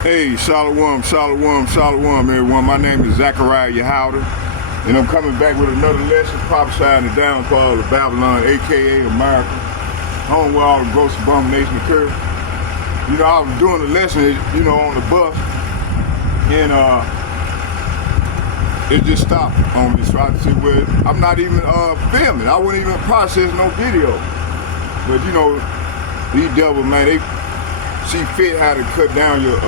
Hey, Shalom, Shalom, Shalom, everyone. My name is Zachariah Yehowda, and I'm coming back with another lesson prophesying the downfall of Babylon, aka America, home where all the gross abomination occur. You know, I was doing the lesson, on the bus, and it just stopped on me. So I said, well, I'm not even filming. I wouldn't even process no video. But these devils, man, they see fit how to shut down your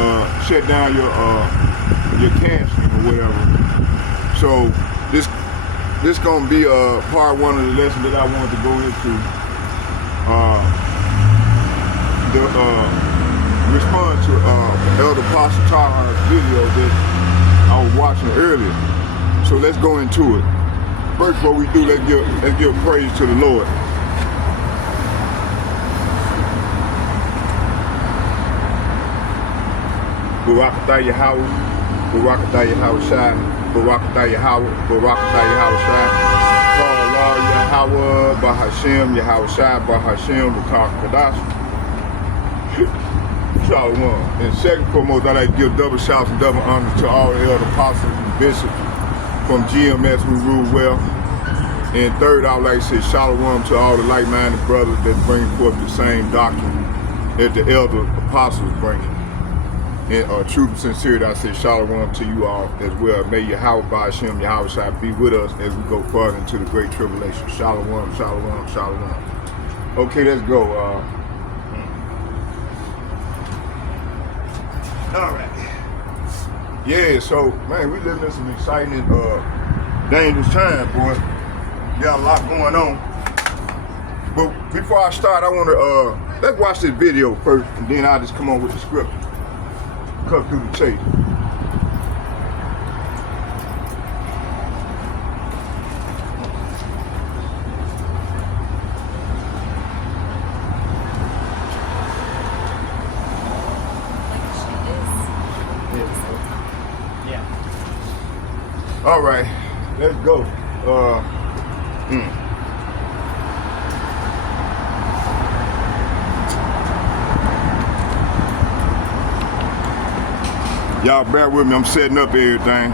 canceling or whatever. So this gonna be part one of the lesson that I wanted to go into. Respond to Elder Apostle Tahar's video that I was watching earlier. So let's go into it. First, what we do, let's give praise to the Lord. Barakatah Yahweh, Barakatah Yahweh Shai, Barakatah Yahweh, Barakatah Yahweh Shai, Call Allah Yahweh, Bahashem, Yahweh Shai, Bahashem, Bakar Kadash. Shalom. And second foremost, I'd like to give double shouts and double honors to all the elder apostles and bishops from GMS who rule well. And third, I would like to say shalom to all the like-minded brothers that bring forth the same doctrine that the elder apostles bring. In truth and sincerity, I say shalom to you all as well. May Yahweh Ba'ashem, Yahweh Shai be with us as we go further into the great tribulation. Shalom, shalom, shalom. Okay, let's go. All right. Yeah, so, man, we living in some exciting, dangerous time, boy. Got a lot going on. But before I start, I want to, let's watch this video first, and then I'll just come on with the script. Cut through the tape. Yeah. All right, let's go. Y'all bear with me, I'm setting up everything.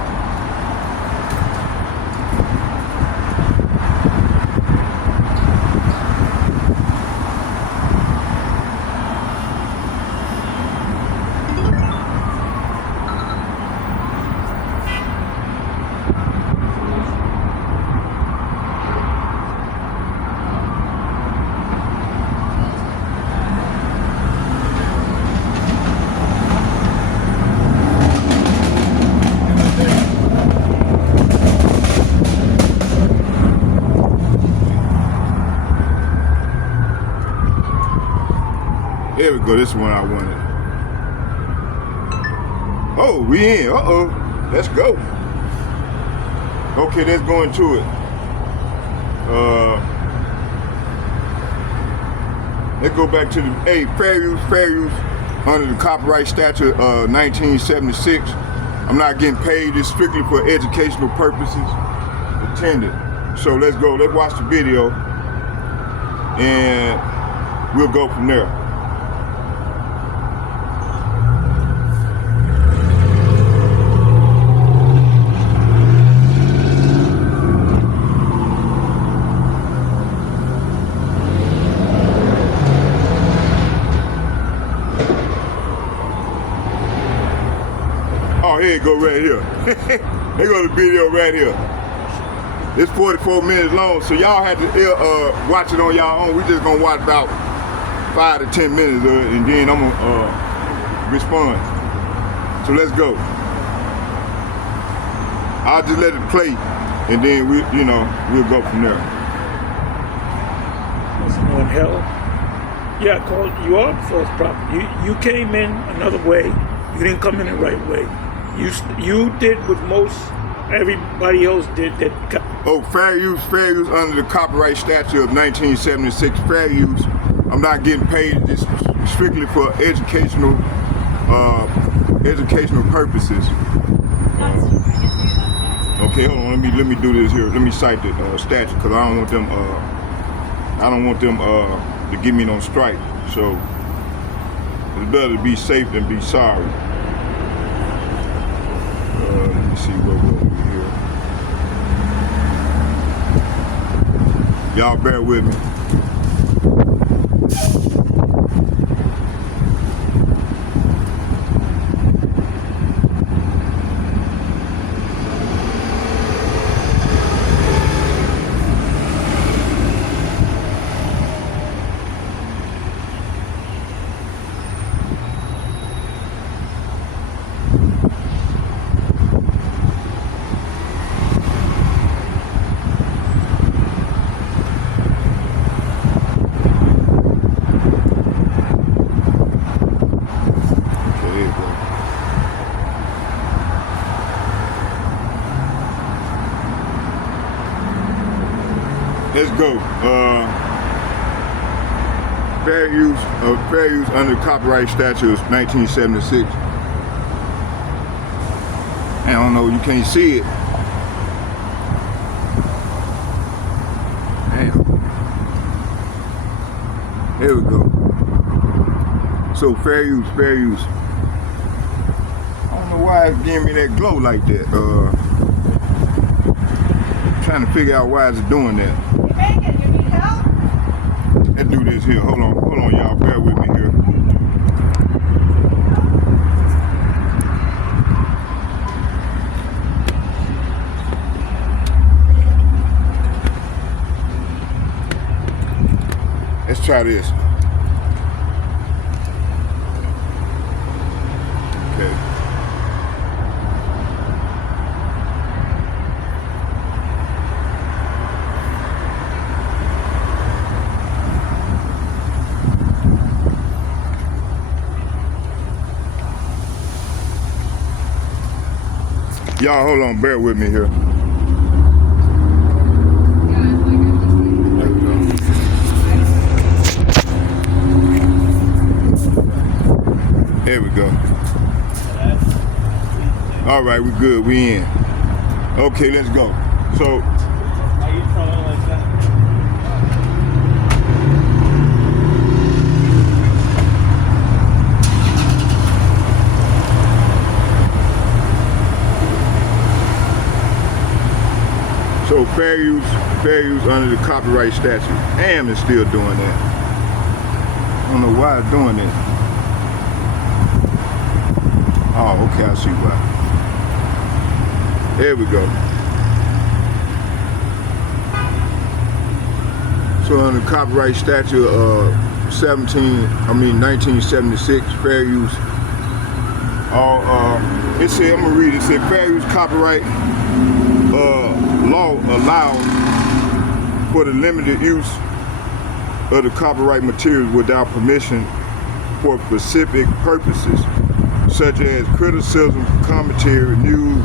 There we go, this is one I wanted. Oh, we in, uh-oh. Let's go. Okay, let's go into it. Let's go back to the, fair use, under the copyright statute of 1976. I'm not getting paid, it's strictly for educational purposes intended. So let's go, let's watch the video, and we'll go from there. Oh, here you go right here. Here go the video right here. It's 44 minutes long, so y'all have to watch it on y'all own. We just gonna watch about 5 to 10 minutes of it, and then I'm gonna respond. So let's go. I'll just let it play, and then we'll go from there. What's going hell? Yeah, I called you out false prophet. You came in another way. You didn't come in the right way. You did what most everybody else did. Oh, fair use under the copyright statute of 1976. Fair use. I'm not getting paid. It's strictly for educational purposes. Okay, hold on. Let me do this here. Let me cite the statute because I don't want them to give me no strike. So it's better to be safe than be sorry. see what we're here. Y'all bear with me. Let's go. Fair use under the copyright statute of 1976. I don't know, you can't see it. Damn. There we go. So fair use. I don't know why it's giving me that glow like that. Trying to figure out why it's doing that. Megan, you need help? Let's do this here. Hold on, y'all. Bear with me here. Let's try this. Okay. Y'all, hold on, bear with me here. There we go. All right, we good. We in. Okay, let's go. So. Are you trying like that? So fair use under the copyright statute. AM is still doing that. I don't know why it's doing that. Oh, okay, I see why. There we go. So under the copyright statute of 1976, fair use. It said, I'm gonna read it. It said fair use copyright law allows for the limited use of the copyright materials without permission for specific purposes, such as criticism, commentary, news,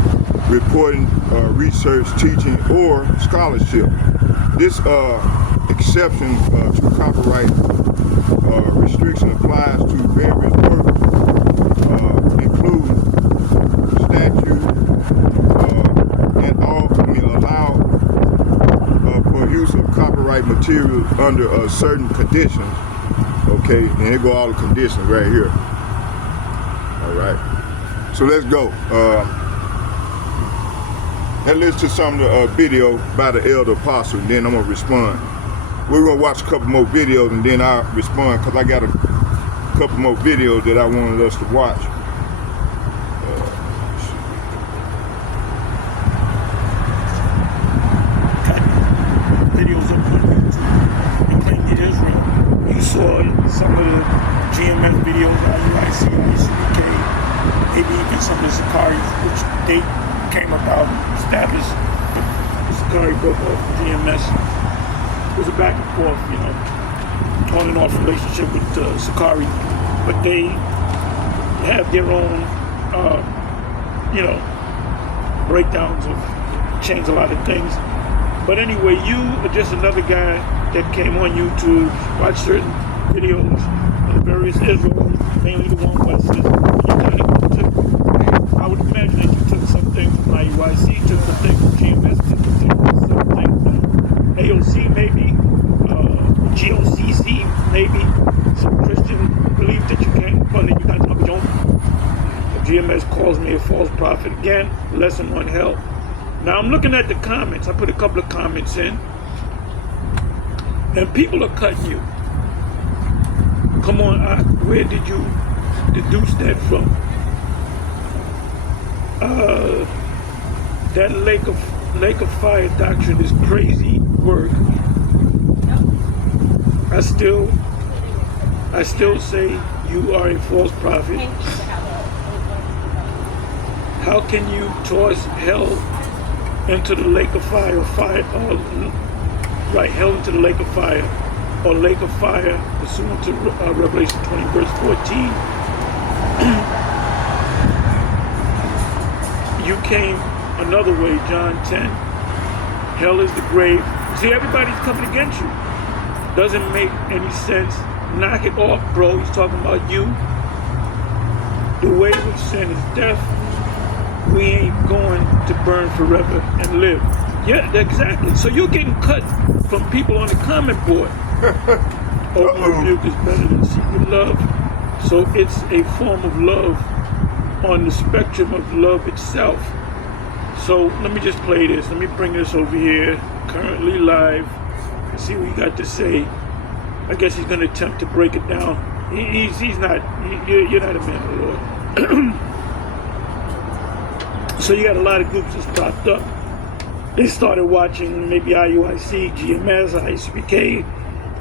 reporting, research, teaching, or scholarship. This exception to copyright restriction applies to various works, including statute, and allow for use of copyright material under certain conditions. Okay, and here go all the conditions right here. All right, so let's go. Let's listen to some of the video by the Elder Apostle, and then I'm gonna respond. We're gonna watch a couple more videos, and then I'll respond, because I got a couple more videos that I wanted us to watch. Videos up on YouTube. You claim to Israel. You saw some of the GMS videos on UIC, ICK, maybe even some of the Sakaris, which they came about, established the Sakari book of GMS. It was a back and forth, on and off relationship with Sakari, but they have their own, breakdowns of change a lot of things. But anyway, you are just another guy that came on YouTube, watched certain videos of the various Israel, mainly the one West. You kind of took, I would imagine that you took some things from IUIC, took some things from GMS, took some things from AOC maybe, GOCC maybe, some Christian belief that you came from, and you got your own GMS calls me a false prophet. Again, lesson on hell. Now I'm looking at the comments. I put a couple of comments in, and people are cutting you. Come on, where did you deduce that from? That lake of fire doctrine is crazy work. I still say you are a false prophet. How can you toss hell into the lake of fire, hell into the lake of fire, or lake of fire, pursuant to Revelation 20, verse 14? You came another way, John 10. Hell is the grave. See, everybody's coming against you. Doesn't make any sense. Knock it off, bro. He's talking about you. The wage of sin is death. We ain't going to burn forever and live. Yeah, exactly. So you're getting cut from people on the comment board. Open rebuke is better than secret love. So it's a form of love on the spectrum of love itself. So let me just play this. Let me bring this over here. Currently live. See what he got to say. I guess he's going to attempt to break it down. He's not. You're not a man of the Lord. So you got a lot of groups that's popped up. They started watching maybe IUIC, GMS, ICPK.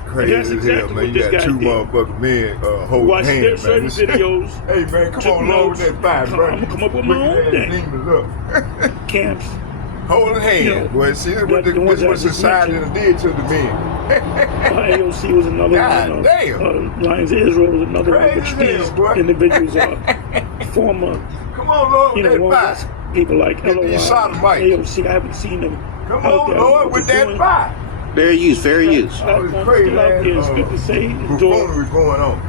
Crazy That's as exactly hell, man. what You this got guy two did. motherfucking men holding Watch their hands, certain man. videos. Hey, man, come took on, load notes. that fire, bro. I'm gonna come up with my own thing. Look. Camps. Holding hands, You know, boy. See, this the ones what I just society mentioned. did to the men. AOC was another God one. damn. Lions of Israel was another one. Crazy Which as these hell, boy. individuals are former, Come on, Lord, you know, with one that of fire. those people like Get LOI, these sodomites. AOC. I haven't seen them Come out on, there. Lord, What with they're that doing. fire. Fair use, fair use. All this Platform crazy still out there. It's good to ass say. Enjoy. buffoonery going on.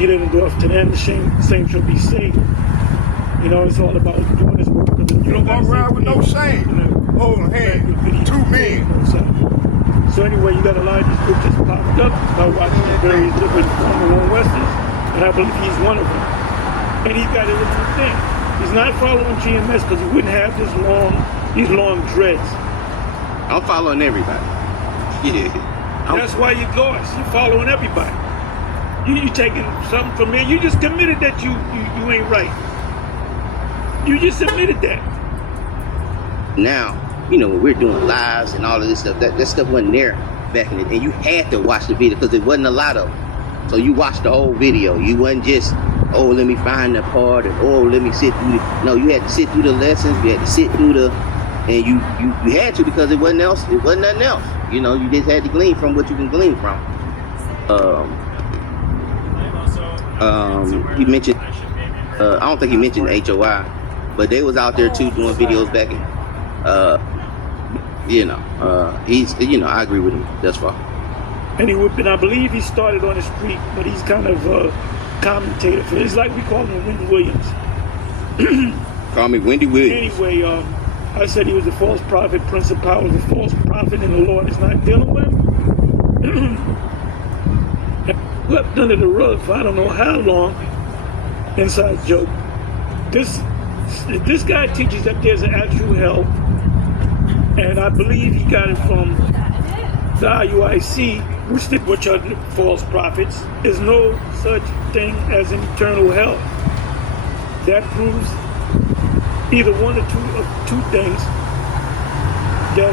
He didn't do it to them. The same shall be saved. You know, it's all about doing this work. Because You don't walk around with no shame. Holding hands. Two men. So anyway, you got a lot of these groups that's popped up by watching the various different former One Westers, and I believe he's one of them. And he's got his own thing. He's not following GMS because he wouldn't have these long dreads. I'm following everybody. Yeah. That's why you're lost. You're following everybody. You taking something from me. You just committed that you ain't right. You just admitted that. Now, you know, when we're doing lives and all of this stuff, that stuff wasn't there back in the day. And you had to watch the video because there wasn't a lot of them. So you watched the whole video. You wasn't just, oh, let me find the part, and oh, let me sit through the, no, you had to sit through the lessons, you had to sit through the, and you had to because it wasn't nothing else. You know, you just had to glean from what you can glean from. He mentioned, I don't think he mentioned HOI, but they was out there too doing videos back in, he's, I agree with him thus far. And I believe he started on the street, but he's kind of a commentator for it. It's like we call him Wendy Williams. Call me Wendy Williams. Anyway, I said he was a false prophet. Prince of Power was a false prophet, and the Lord is not dealing with him. Left under the rug for I don't know how long. Inside joke. This guy teaches that there's an actual hell, and I believe he got it from the IUIC, which are false prophets. There's no such thing as an eternal hell. That proves either one or two things, that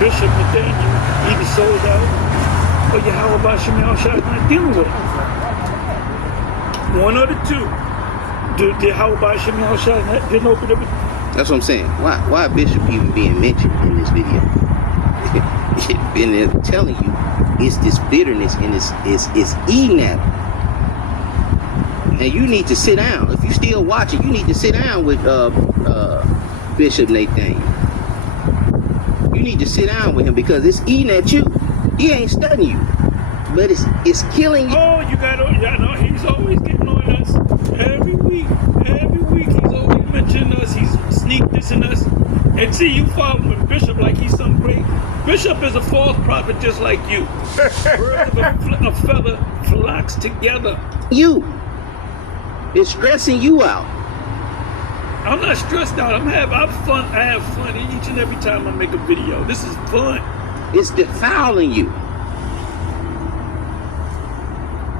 Bishop Nathaniel either sold out or Yahweh Shemal Shah is not dealing with it. One of the two. Did Yahweh Shemal Shah didn't open up? That's what I'm saying. Why Bishop even being mentioned in this video? And they're telling you it's this bitterness and it's eating at them. And you need to sit down. If you're still watching, you need to sit down with Bishop Nathaniel. You need to sit down with him because it's eating at you. He ain't studying you, but it's killing you. Oh, you know, he's always getting on us every week. Every week he's always mentioning us. He's sneak dissing us. And see, you following Bishop like he's some great. Bishop is a false prophet just like you. Birds of a feather flocks together. You. It's stressing you out. I'm not stressed out. I'm fun. I have fun each and every time I make a video. This is fun. It's defiling you.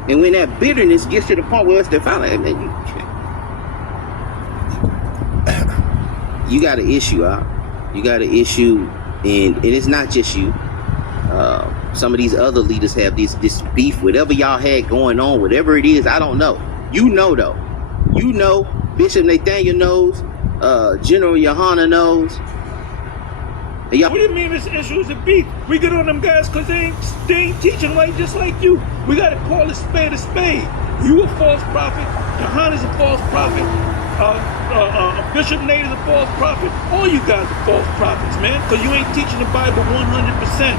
And when that bitterness gets to the point where it's defiling, then you got an issue out. You got an issue, and it's not just you. Some of these other leaders have this beef, whatever y'all had going on, whatever it is, I don't know. You know though. You know, Bishop Nathaniel knows, General Yohana knows. And y'all, What do you mean it's issues of beef? We get on them guys because they ain't teaching right just like you. We got to call a spade a spade. You a false prophet. Yohana's a false prophet. Bishop Nate is a false prophet. All you guys are false prophets, man, because you ain't teaching the Bible 100%.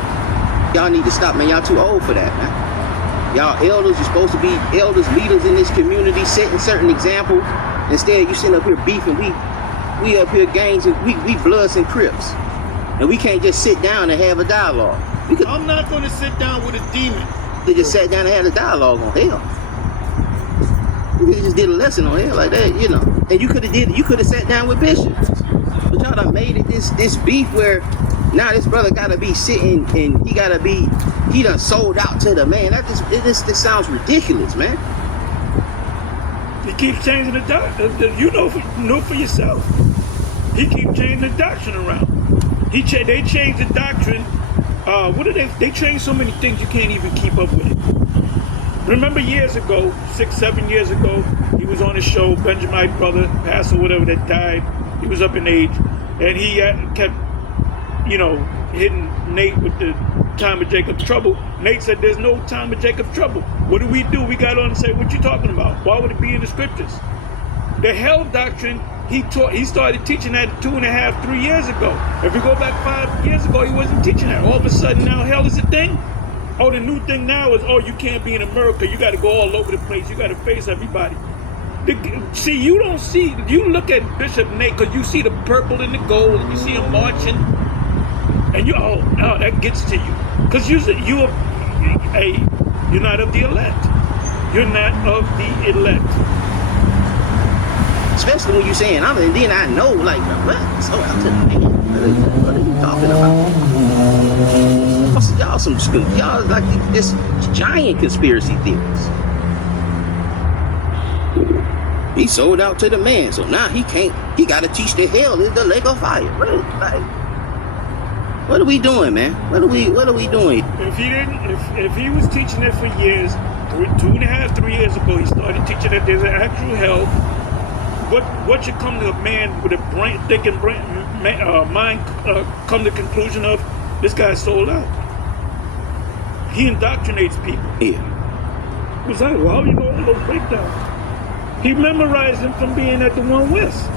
y'all need to stop, man. Y'all too old for that, man. Y'all elders, you're supposed to be elders, leaders in this community, setting certain examples. Instead, you sitting up here beefing. We up here gangs, and we Bloods and Crips. And we can't just sit down and have a dialogue. We could I'm not going to sit down with a demon. have just sat down and had a dialogue on hell. We could have just did a lesson on hell like that, you know. And you could have sat down with Bishop. But y'all done made it this beef where now this brother gotta be sitting and he done sold out to the man. This sounds ridiculous, man. He keeps changing the doctrine. You know for yourself. He keeps changing the doctrine around. They changed the doctrine. What did they changed so many things you can't even keep up with it. Remember years ago, 6-7 years ago, he was on a show, Benjamin's brother, pastor, whatever, that died. He was up in age, and he kept, hitting Nate with the time of Jacob's trouble. Nate said, "There's no time of Jacob's trouble." What do? We got on and say, "What you talking about? Why would it be in the scriptures?" The hell doctrine, he started teaching that 2.5, 3 years ago. If you go back 5 years ago, he wasn't teaching that. All of a sudden now hell is a thing. Oh, the new thing now is, you can't be in America. You got to go all over the place. You got to face everybody. You look at Bishop Nate because you see the purple and the gold, and you see him marching, and that gets to you. Because you're not of the elect. You're not of the elect. Especially when you're saying, and then I know, like, what? So out to the man. What are you talking about? Y'all like this giant conspiracy theorists. He sold out to the man, so now he gotta teach the hell is the lake of fire. What are we doing, man? What are we doing? If he was teaching it for years, 2.5, 3 years ago, he started teaching that there's an actual hell. What should come to a man with a mind come to the conclusion of this guy sold out? He indoctrinates people. Yeah. It was like, well, you know all those breakdowns. He memorized them from being at the One West.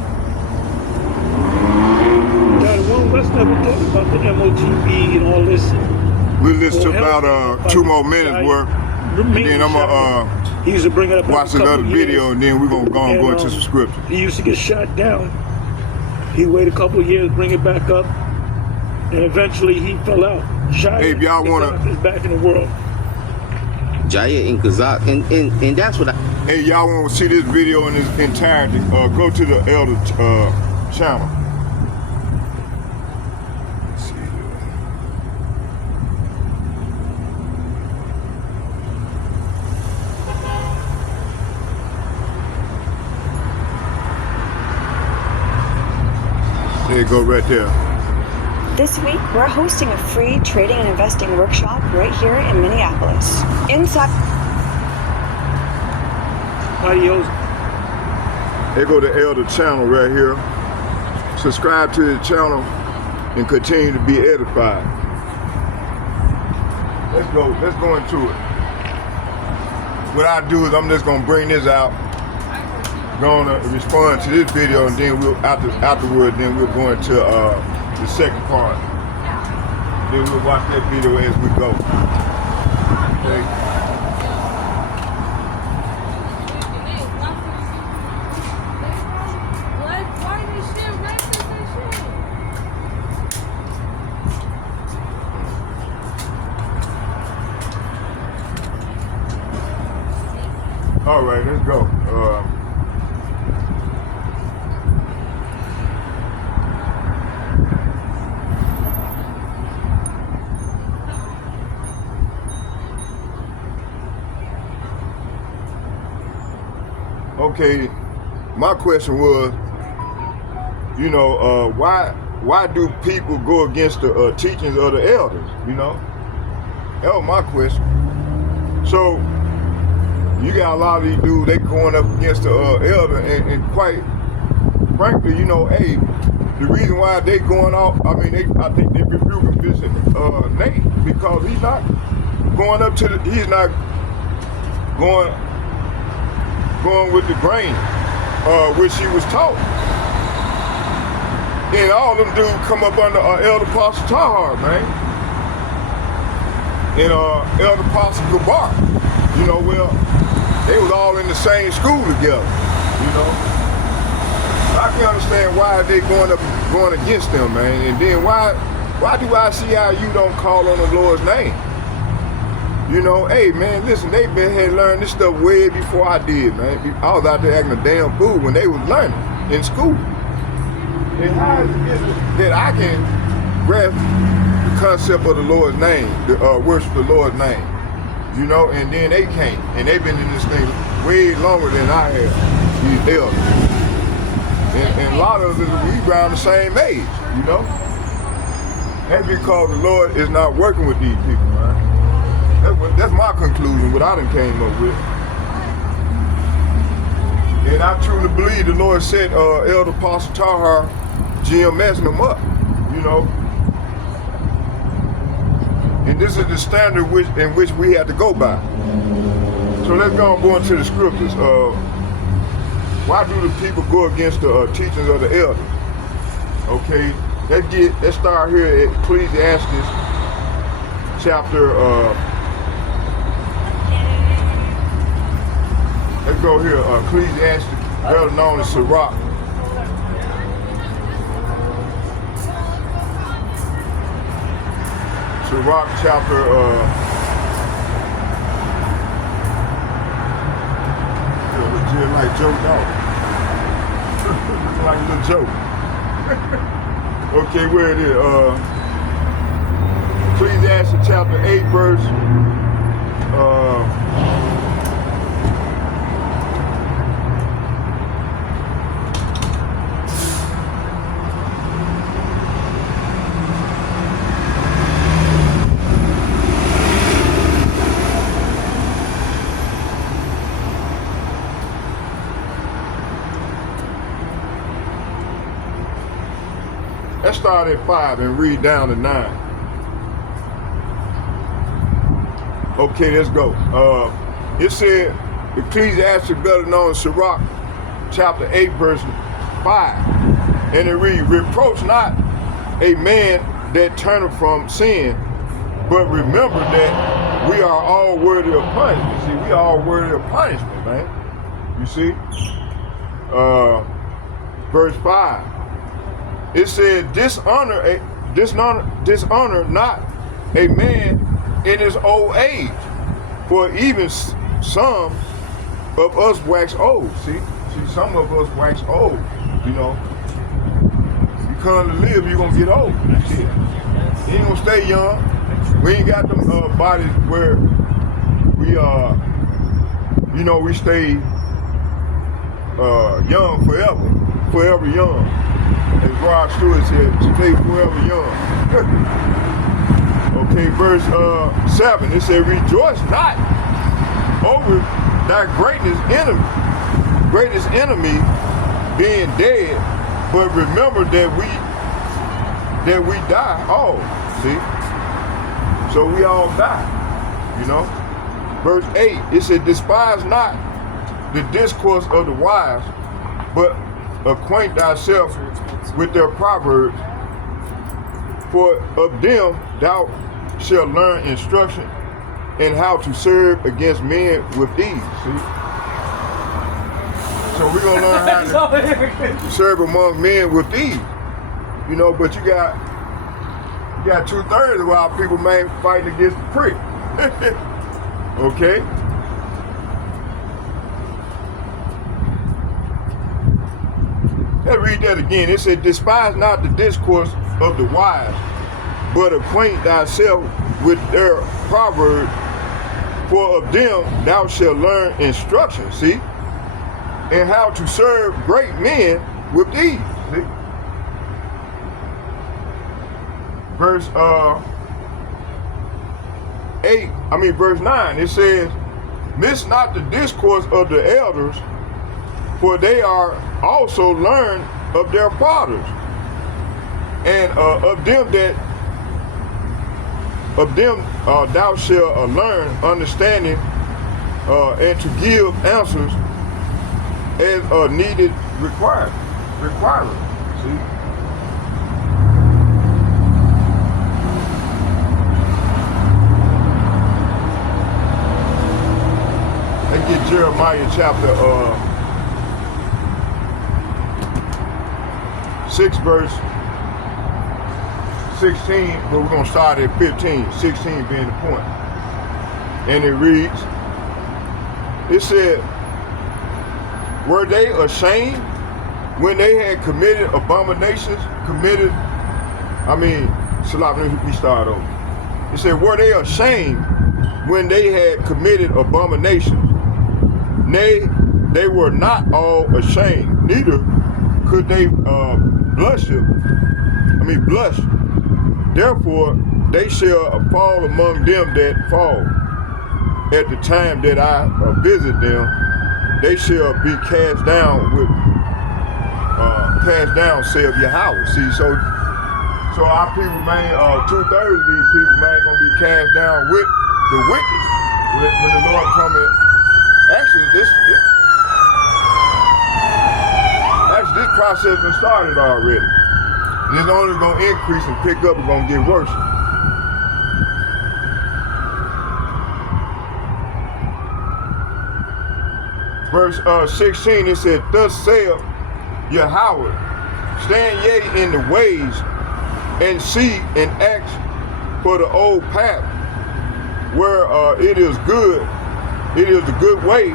Now, the One West never talked about the MOTB and all this. We'll listen to about 2 more minutes worth. And then I'm gonna he used to bring it up. watch another video, and then we're gonna go into some scripture. He used to get shot down. He waited a couple of years, bring it back up, and eventually he fell out. Hey, if y'all wanna- is back in the world. Jaya and Kazak, and that's what Hey, y'all want to see this video in its entirety? Go to the Elder channel. Let's see here. There you go, right there. This week, we're hosting a free trading and investing workshop right here in Minneapolis. Inside. Adios. There go the Elder channel right here. Subscribe to the channel and continue to be edified. Let's go into it. What I do is I'm just gonna bring this out, gonna respond to this video, and then afterward we'll go into the second part. Then we'll watch that video as we go. Okay. All right, let's go. okay, my question was, you know, why do people go against the teachings of the elders? You know, that was my question. So you got a lot of these dudes, they going up against the elder, and quite frankly, you know, hey, the reason why they going out, I mean, I think they rebuking Bishop Nate, because he's not going up to he's not going with the grain, which he was taught. And all them dudes come up under Elder Apostle Tahar, man. And Elder Apostle Gabar. You know, well, they was all in the same school together, you know. I can understand why they going against them, man. And then why do ICIU don't call on the Lord's name? You know, hey man, listen, they been had learned this stuff way before I did, man. I was out there acting a damn fool when they was learning in school. And how is it that I can grasp the concept of the Lord's name, the worship the Lord's name, you know, and then they can't, and they've been in this thing way longer than I have, these elders. And a lot of us, we around the same age, you know. That's because the Lord is not working with these people, man. That's my conclusion, what I done came up with. And I truly believe the Lord sent Elder Apostle Tahar, Jim messing them up, you know. And this is the standard in which we have to go by. So let's go into the scriptures. Why do the people go against the teachings of the elders? Okay, let's start here at Ecclesiastes chapter. Let's go here. Ecclesiastes, better known as Sirach. Sirach chapter. Like Joe Dog. Like a little joke. Okay, where it is? Ecclesiastes chapter 8, verse. Let's start at 5 and read down to 9. Okay, let's go. It said, Ecclesiastes, better known as Sirach, chapter 8, verse 5. And it reads, reproach not a man that turneth from sin, but remember that we are all worthy of punishment. See, we are all worthy of punishment, man. You see? Verse 5. It said, dishonor not a man in his old age, for even some of us wax old. See, some of us wax old, you know. You come to live, you're gonna get old. Shit. You ain't gonna stay young. We ain't got them bodies where we you know, we stay young forever young. As Rod Stewart said, stay forever young. Okay, verse 7, it said, rejoice not over thy greatest enemy being dead, but remember that we die all. See? So we all die, you know? Verse 8, it said, despise not the discourse of the wise, but acquaint thyself with their proverbs, for of them thou shalt learn instruction and how to serve against men with ease. See? So we're gonna learn how to serve among men with ease. You know, but you got 2/3 of our people, man, fighting against the prick. Okay? Let's read that again. It said, despise not the discourse of the wise, but acquaint thyself with their proverbs, for of them thou shalt learn instruction. See? and how to serve great men with these. See? Verse 9, it says, miss not the discourse of the elders, for they are also learned of their fathers, and of them thou shalt learn understanding, and to give answers as needed requirement. See? Let's get Jeremiah chapter 6 verse 16, but we're going to start at 15, 16 being the point. And it reads, it said, were they ashamed when they had committed abominations, let me start over. It said, were they ashamed when they had committed abominations? Nay, they were not all ashamed, neither could they blush. Therefore, they shall fall among them that fall. At the time that I visit them, they shall be cast down, saith Yahweh. See, so our people, man, 2/3 of these people, man, gonna be cast down with the wicked when the Lord come in. Actually, this process has started already. It's only going to increase and pick up and going to get worse. Verse 16, it said, thus saith Yahweh, stand ye in the ways and see and ask for the old path where it is the good way,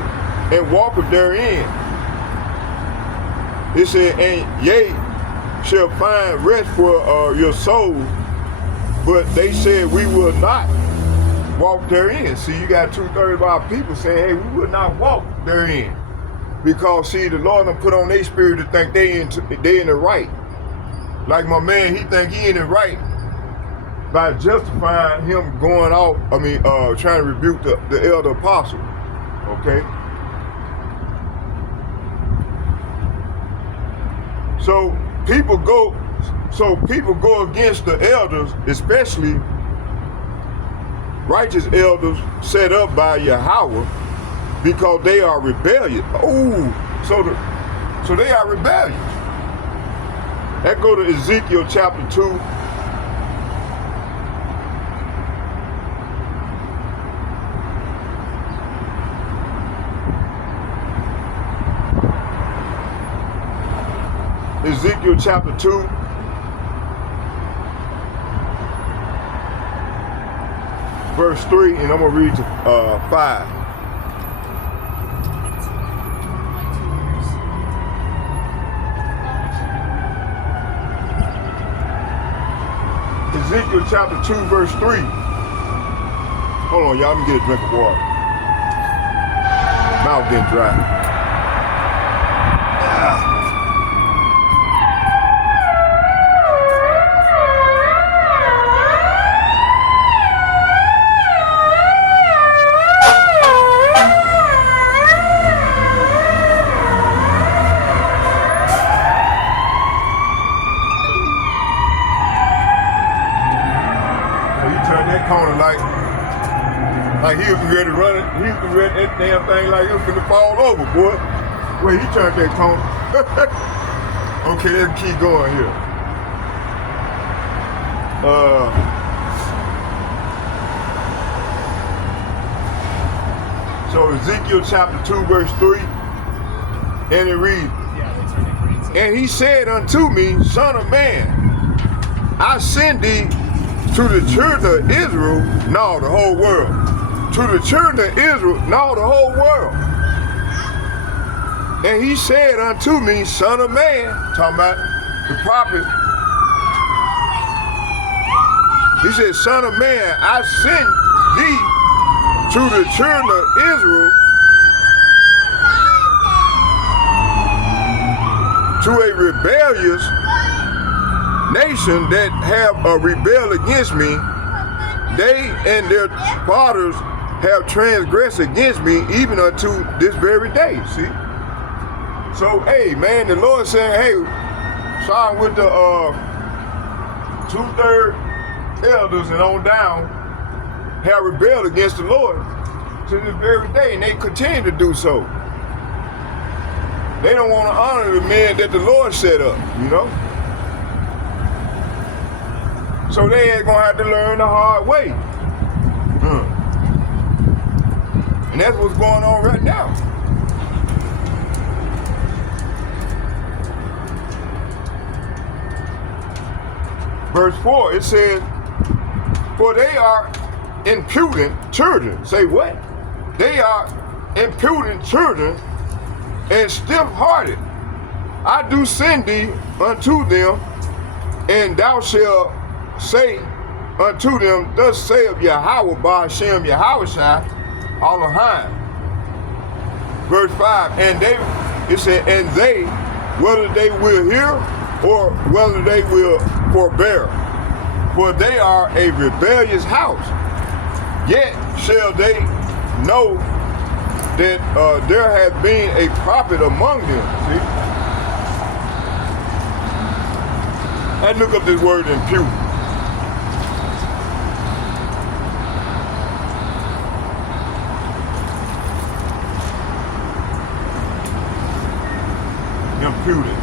and walk therein. It said, and ye shall find rest for your souls, but they said we will not walk therein. See, you got 2/3 of our people saying, hey, we will not walk therein. Because see, the Lord done put on their spirit to think they in the right. Like my man, he think he in the right by justifying him going off, trying to rebuke the elder apostle. Okay? So people go against the elders, especially righteous elders set up by Yahweh, because they are rebellious. So they are rebellious. Let's go to Ezekiel chapter 2. Ezekiel chapter 2, verse 3, and I'm going to read to 5. Ezekiel chapter 2, verse 3. Hold on, y'all, let me get a drink of water. Mouth getting dry. Like he was ready to run it. He was ready that damn thing like it was gonna fall over, boy. Wait, he turned that corner. Okay, let's keep going here. So Ezekiel chapter 2, verse 3, and it reads, and he said unto me, Son of man, I send thee to the children of Israel, no, the whole world. To the children of Israel, no, the whole world. And he said unto me, Son of man, talking about the prophet. He said, Son of man, I send thee to the children of Israel to a rebellious nation that have rebelled against me. They and their fathers have transgressed against me even unto this very day. See? So, hey, man, the Lord saying, hey, starting with the 2/3 elders and on down, have rebelled against the Lord to this very day, and they continue to do so. They don't want to honor the men that the Lord set up, you know? So they ain't gonna have to learn the hard way. And that's what's going on right now. Verse 4, it says, for they are impudent children. Say what? They are impudent children and stiff-hearted. I do send thee unto them, and thou shalt say unto them, thus saith Yahweh Ba'ashem Yahushua Elohim. Verse 5, and they, it said, and they, whether they will hear or whether they will forbear, for they are a rebellious house. Yet shall they know that there hath been a prophet among them. See? Let's look up this word impute. Imputed.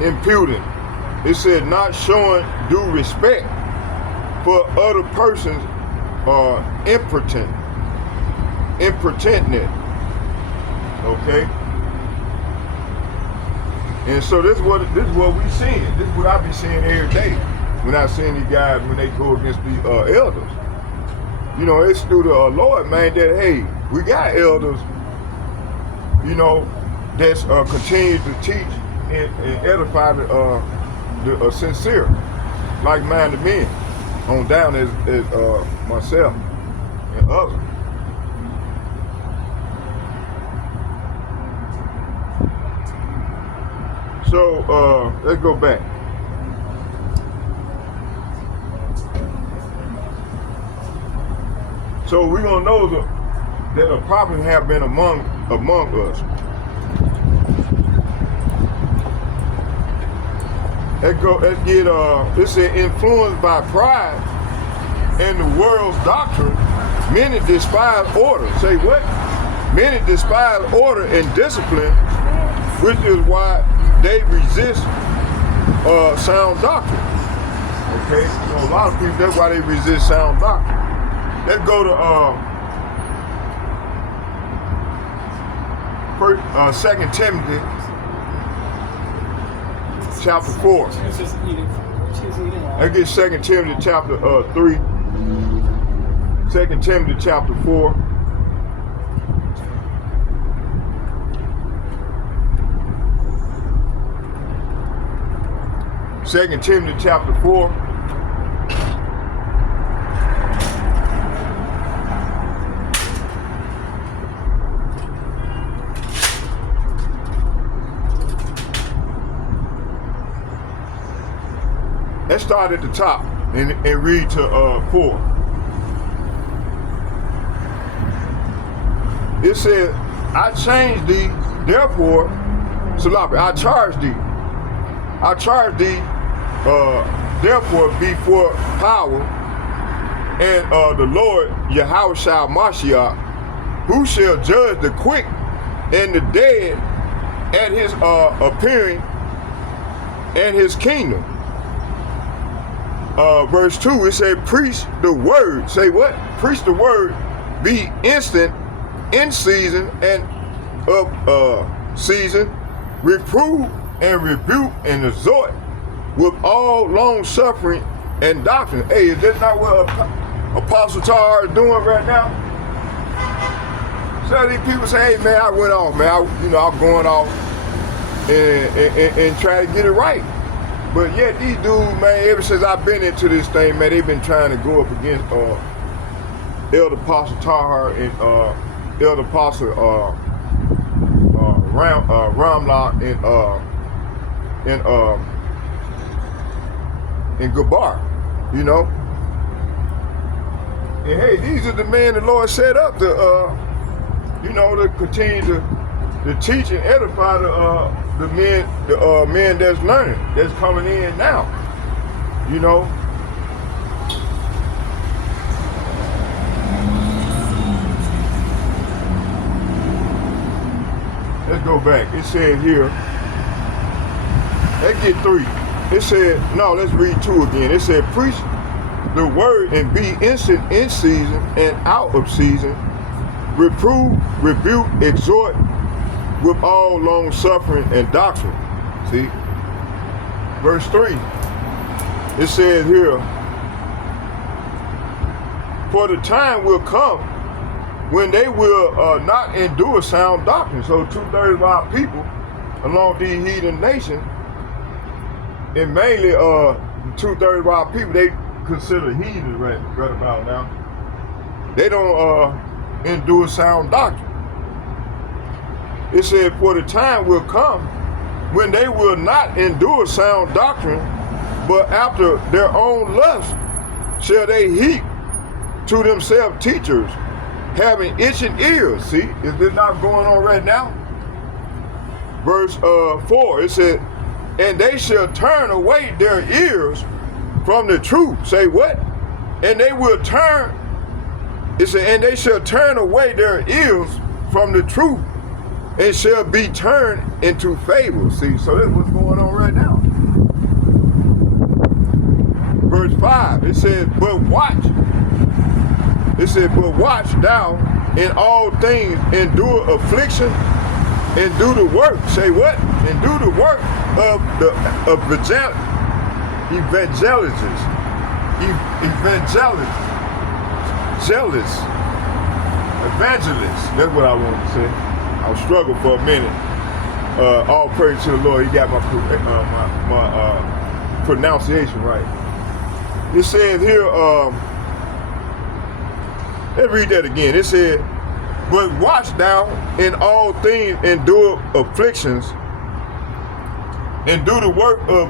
Impudent. It said not showing due respect for other persons impotentness. Okay? And so this is what we seeing. This is what I be seeing every day when I see these guys when they go against the elders. You know, it's through the Lord, man, that hey, we got elders, you know, that's continue to teach and edify the sincere, like-minded men on down as myself and others. So let's go back. So we're gonna know that the prophets have been among us. It said influenced by pride and the world's doctrine, many despise order. Say what? Many despise order and discipline, which is why they resist sound doctrine. Okay, so a lot of people, that's why they resist sound doctrine. Let's go to 2 Timothy chapter 4. She's just eating. She's eating. Let's get 2 Timothy chapter 3. 2 Timothy chapter 4. Second Timothy chapter 4. Let's start at the top and read to 4. It says, I change thee, therefore, Salafi, I charge thee, therefore before power and the Lord Yahushua Mashiach, who shall judge the quick and the dead at his appearing and his kingdom. Verse 2, it said, preach the word. Say what? Preach the word. Be instant, in season, and of season. Reprove and rebuke and exhort with all long suffering and doctrine. Hey, is that not what Apostle Tar is doing right now? of these people say, hey man, I went off, man. I'm going off and try to get it right. But yet these dudes, man, ever since I've been into this thing, man, they've been trying to go up against Elder Apostle Tahar and Elder Apostle Ramlock and Gabar, you know. And hey, these are the men the Lord set up to, to continue to teach and edify the men that's learning, that's coming in now, you know. Let's go back. It said here, let's get 3. It said, no, let's read 2 again. It said, preach the word and be instant in season and out of season, reprove, rebuke, exhort with all long suffering and doctrine. See? Verse 3. It says here, for the time will come when they will not endure sound doctrine. So 2/3 of our people along these heathen nations, and mainly 2/3 of our people, they consider heathen right about now. They don't endure sound doctrine. It said, for the time will come when they will not endure sound doctrine, but after their own lust shall they heap to themselves teachers, having itching ears. See, is this not going on right now? Verse 4, it said, and they shall turn away their ears from the truth. Say what? And they will turn, it said, and they shall turn away their ears from the truth and shall be turned into fables. See, so that's what's going on right now. Verse 5, it said, but watch. It said, but watch thou in all things, endure affliction, and do the work. Say what? And do the work of evangelists. That's what I want to say. I'll struggle for a minute. All praise to the Lord. He got my pronunciation right. It says here, let's read that again. It said, but watch thou in all things, endure afflictions, and do the work of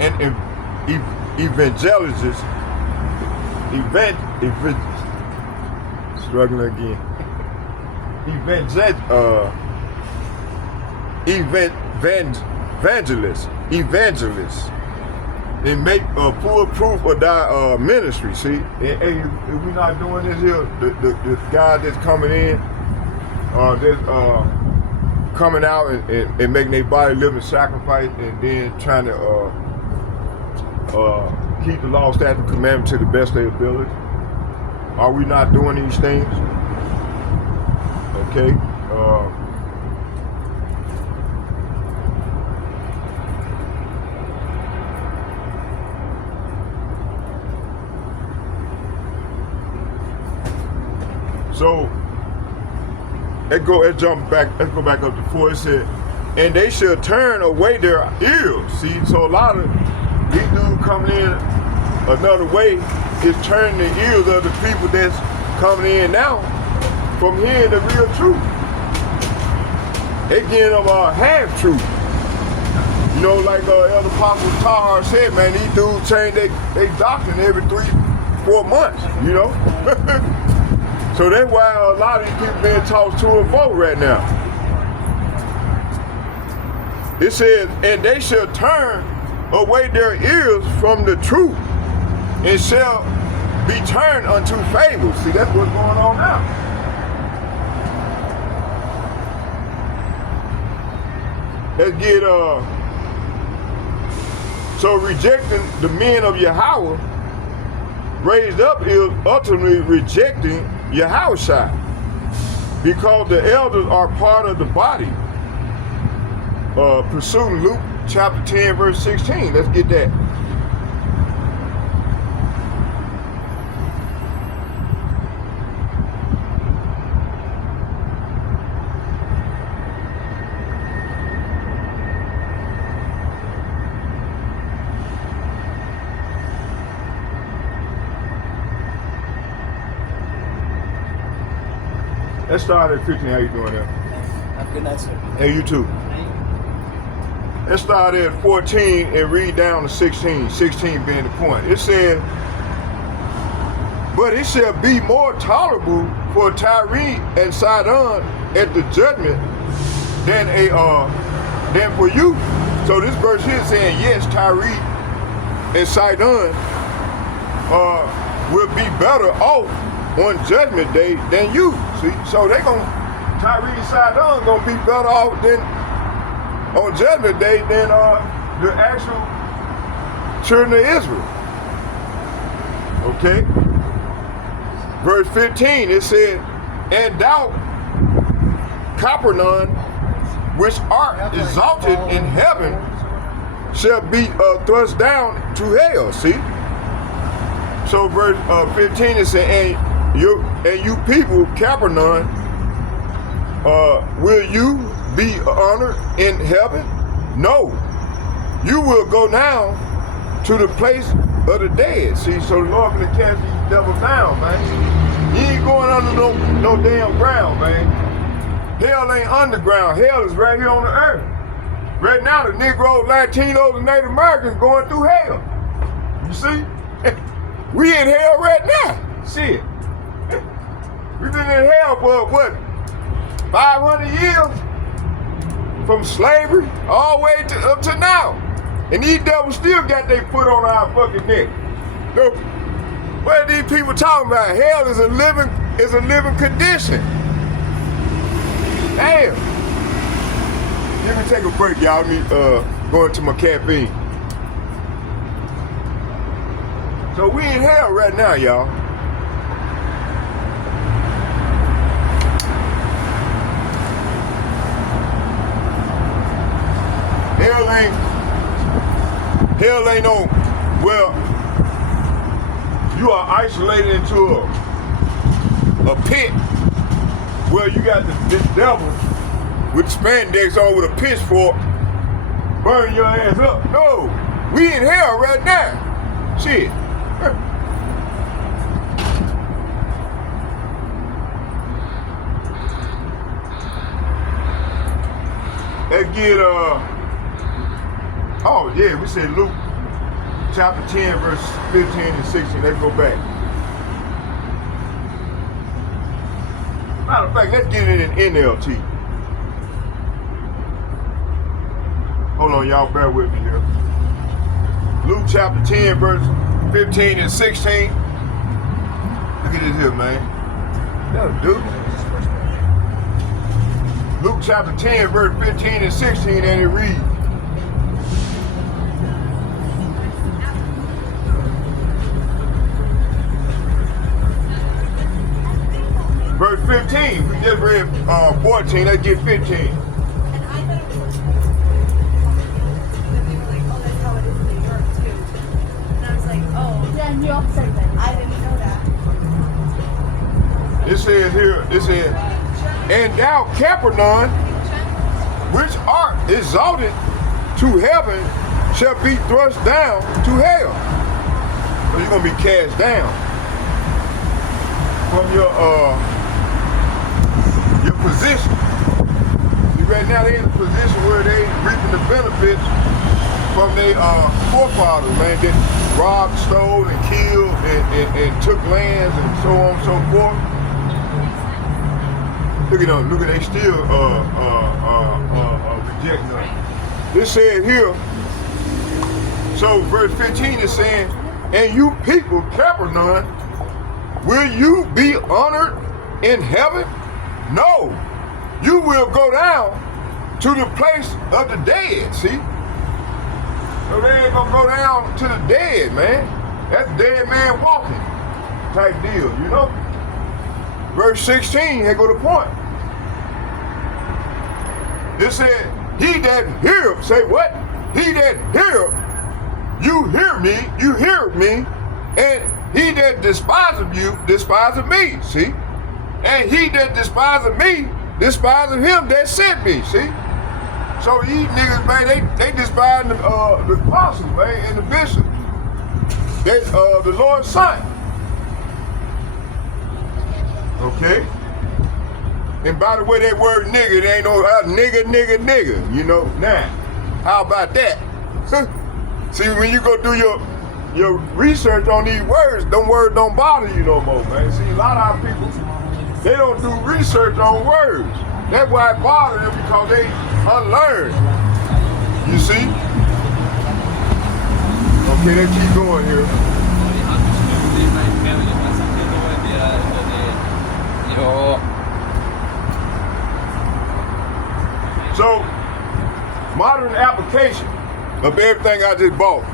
an evangelist. Struggling again. Evangelist. And make a full proof of thy ministry. See, and, hey, if we're not doing this here, the guy that's coming in, that's coming out and making their body living sacrifice, and then trying to keep the law, statute, commandment to the best of their ability. Are we not doing these things? Okay. So let's go back up to 4. It said, and they shall turn away their ears. See, so a lot of these dudes coming in another way is turning the ears of the people that's coming in now from hearing the real truth. They getting them half truth. You know, like Elder Apostle Tahar said, man, these dudes change they doctrine every 3-4 months, you know? So that's why a lot of these people being taught to and fro right now. It says, and they shall turn away their ears from the truth and shall be turned unto fables. See, that's what's going on now. Let's get, so rejecting the men of Yahweh raised up is ultimately rejecting Yahushua, because the elders are part of the body. Pursuing Luke chapter 10, verse 16. Let's get that. Let's start at 15. How you doing there? Have a good night, sir. Hey, you too. Let's start at 14 and read down to 16. 16 being the point. It said, but it shall be more tolerable for Tyre and Sidon at the judgment than for you. So this verse here is saying, yes, Tyre and Sidon will be better off on judgment day than you. See, so Tyre and Sidon gonna be better off than on judgment day than the actual children of Israel. Okay. Verse 15, it said, and thou, Capernaum, which art exalted in heaven, shall be thrust down to hell. See? So verse 15 it said, and you people, Capernaum, will you be honored in heaven? No. You will go down to the place of the dead. See, so the Lord gonna cast these devils down, man. You ain't going under no damn ground, man. Hell ain't underground. Hell is right here on the earth. Right now, the Negroes, Latinos, and Native Americans going through hell. You see? We in hell right now. Shit. We've been in hell for what? 500 years? From slavery all the way up to now. And these devils still got their foot on our fucking neck. Look, what are these people talking about? Hell is a living condition. Damn. Let me take a break, y'all. Me going to my caffeine. So we in hell right now, y'all. Hell ain't no, well, you are isolated into a pit where you got this devil with spandex on with a pitchfork burning your ass up. No, we in hell right now. Shit. Let's get, oh yeah, we said Luke chapter 10, verse 15 and 16. Let's go back. Matter of fact, let's get it in NLT. Hold on, y'all, bear with me here. Luke chapter 10, verse 15 and 16. Look at this here, man. That'll do. Luke chapter 10, verse 15 and 16, and it reads, verse 15, we just read 14, let's get 15. It says here, it says, and thou Capernaum, which art exalted to heaven, shall be thrust down to hell. So you're gonna be cast down from your position. See, right now they in a position where they reaping the benefits from their forefathers, man, that robbed, stole, and killed, and took lands, and so on and so forth. Look at them, they still rejecting us. This said here, so verse 15 is saying, and you people, Capernaum, will you be honored in heaven? No, you will go down to the place of the dead, see? So they ain't gonna go down to the dead, man. That's dead man walking type deal, you know? Verse 16, here go the point. It said, he that heareth, say what? He that heareth, you hear me, and he that despiseth you, despiseth me, see? And he that despiseth me, despiseth him that sent me, see? So these niggas, man, they despise the apostles, man, and the bishop. That's the Lord's son. Okay? And by the way, that word nigga, it ain't no nigga, you know. Now, how about that? See, when you go do your research on these words, them words don't bother you no more, man. See, a lot of our people, they don't do research on words. That's why it bothers them, because they unlearned. You see? Okay, let's keep going here. So, modern application of everything I just bought.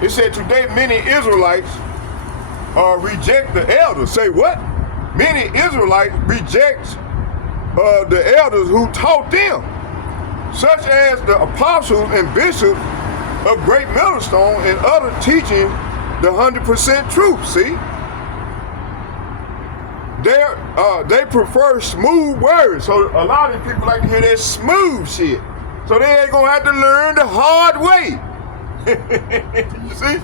It said today many Israelites reject the elders. Say what? Many Israelites reject the elders who taught them, such as the apostles and bishops of Great Millstone and other teaching the 100% truth. See? They prefer smooth words. So a lot of people like to hear that smooth shit. So they ain't gonna have to learn the hard way. You see?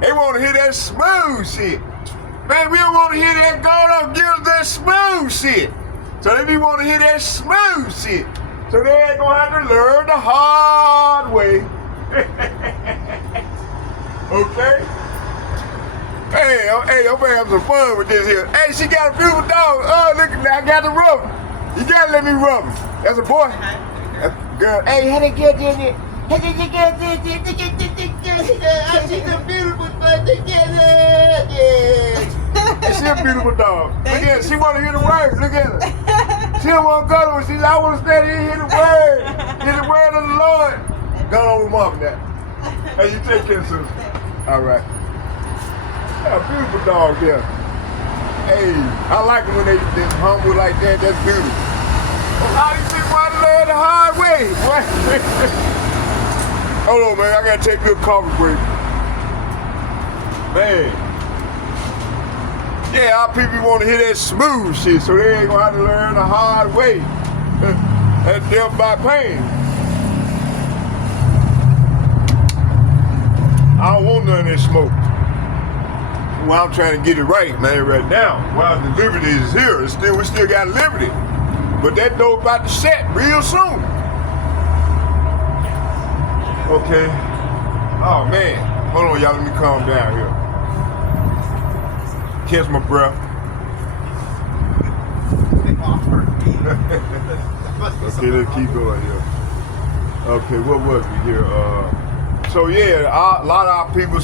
They want to hear that smooth shit. Man, we don't want to hear that God don't give us that smooth shit. So they be want to hear that smooth shit. So they ain't gonna have to learn the hard way. Okay? Hey, I'm gonna have some fun with this here. Hey, she got a beautiful dog. Oh, look, I got to rub him. You gotta let me rub him. That's a boy. That's a girl. Hey, how they get in it? How they get she's a beautiful dog together. Yeah. She's a beautiful dog. Look at her. She wanna hear the words. Look at her. She don't wanna go to her. She's I wanna stand here and hear the word. Hear the word of the Lord. Go on with mom now. Hey, you take care, sister. All right. A beautiful dog there. Hey, I like them when they humble like that. That's beautiful. Well, how these people want to learn the hard way? Hold on, man. I gotta take a good coffee break. Man. Yeah, our people want to hear that smooth shit, so they ain't gonna have to learn the hard way. That's death by pain. I don't want none of that smoke. Well, I'm trying to get it right, man, right now. Well, the liberty is here. We still got liberty. But that door about to shut real soon. Okay. Oh, man. Hold on, y'all. Let me calm down here. Catch my breath. Okay, let's keep going here. Okay, what was we here? So, yeah, a lot of our people...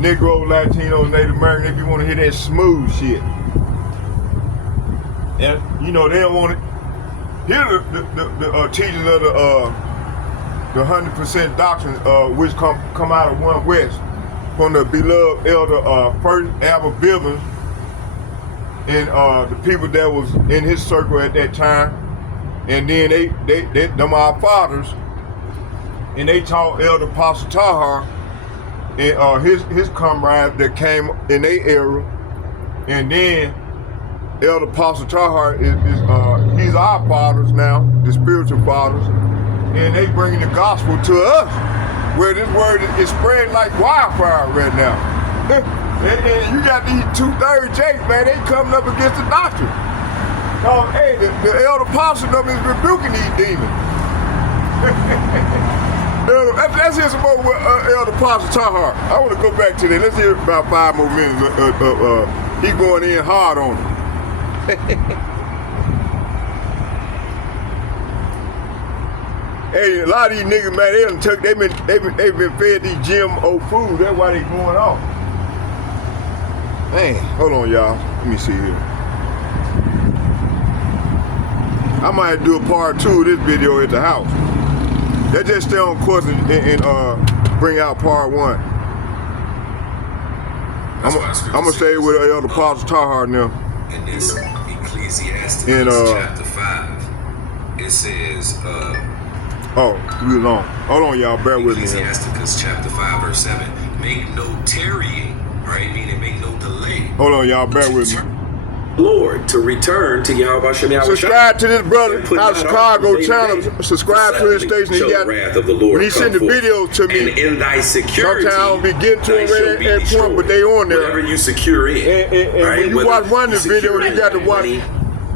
Negro, Latino, Native American, they be want to hear that smooth shit. And, you know, they don't want to hear the teachings of the 100% doctrine, which come out of One West, from the beloved elder First Albert Bivens, and the people that was in his circle at that time. And then them our fathers, and they taught Elder Apostle Tahar, and his comrades that came in their era, and then Elder Apostle Tahar he's our fathers now, the spiritual fathers, and they bringing the gospel to us, where this word is spreading like wildfire right now. and you got these 2/3 jakes, man, they coming up against the doctrine. Cause hey, the Elder Apostle is rebuking these demons. Let's hear some more with Elder Apostle Tahar. I want to go back to that. Let's hear about 5 more minutes. He going in hard on it. Hey, a lot of these niggas, man, they've been fed these GMO food. That's why they going off. Man, hold on, y'all. Let me see here. I might do a part 2 of this video at the house. They just stay on course and bring out part 1. I'm gonna stay with Elder Apostle Tahar now. In this Ecclesiastes chapter 5, it says, oh, real long. Hold on, y'all. Bear with me. Ecclesiastes chapter 5, verse 7. Make no tarrying, right? Meaning make no delay. Hold on, y'all. Bear with me. Lord, to return to Yahweh Shem Yahweh. Subscribe to this brother out of Chicago channel. Subscribe to his station. He got, wrath of the Lord when he send the videos to me, and in thy security, sometimes I don't be getting to them at point, but they on there. Whatever you secure in. And when you watch one of the videos, you got to watch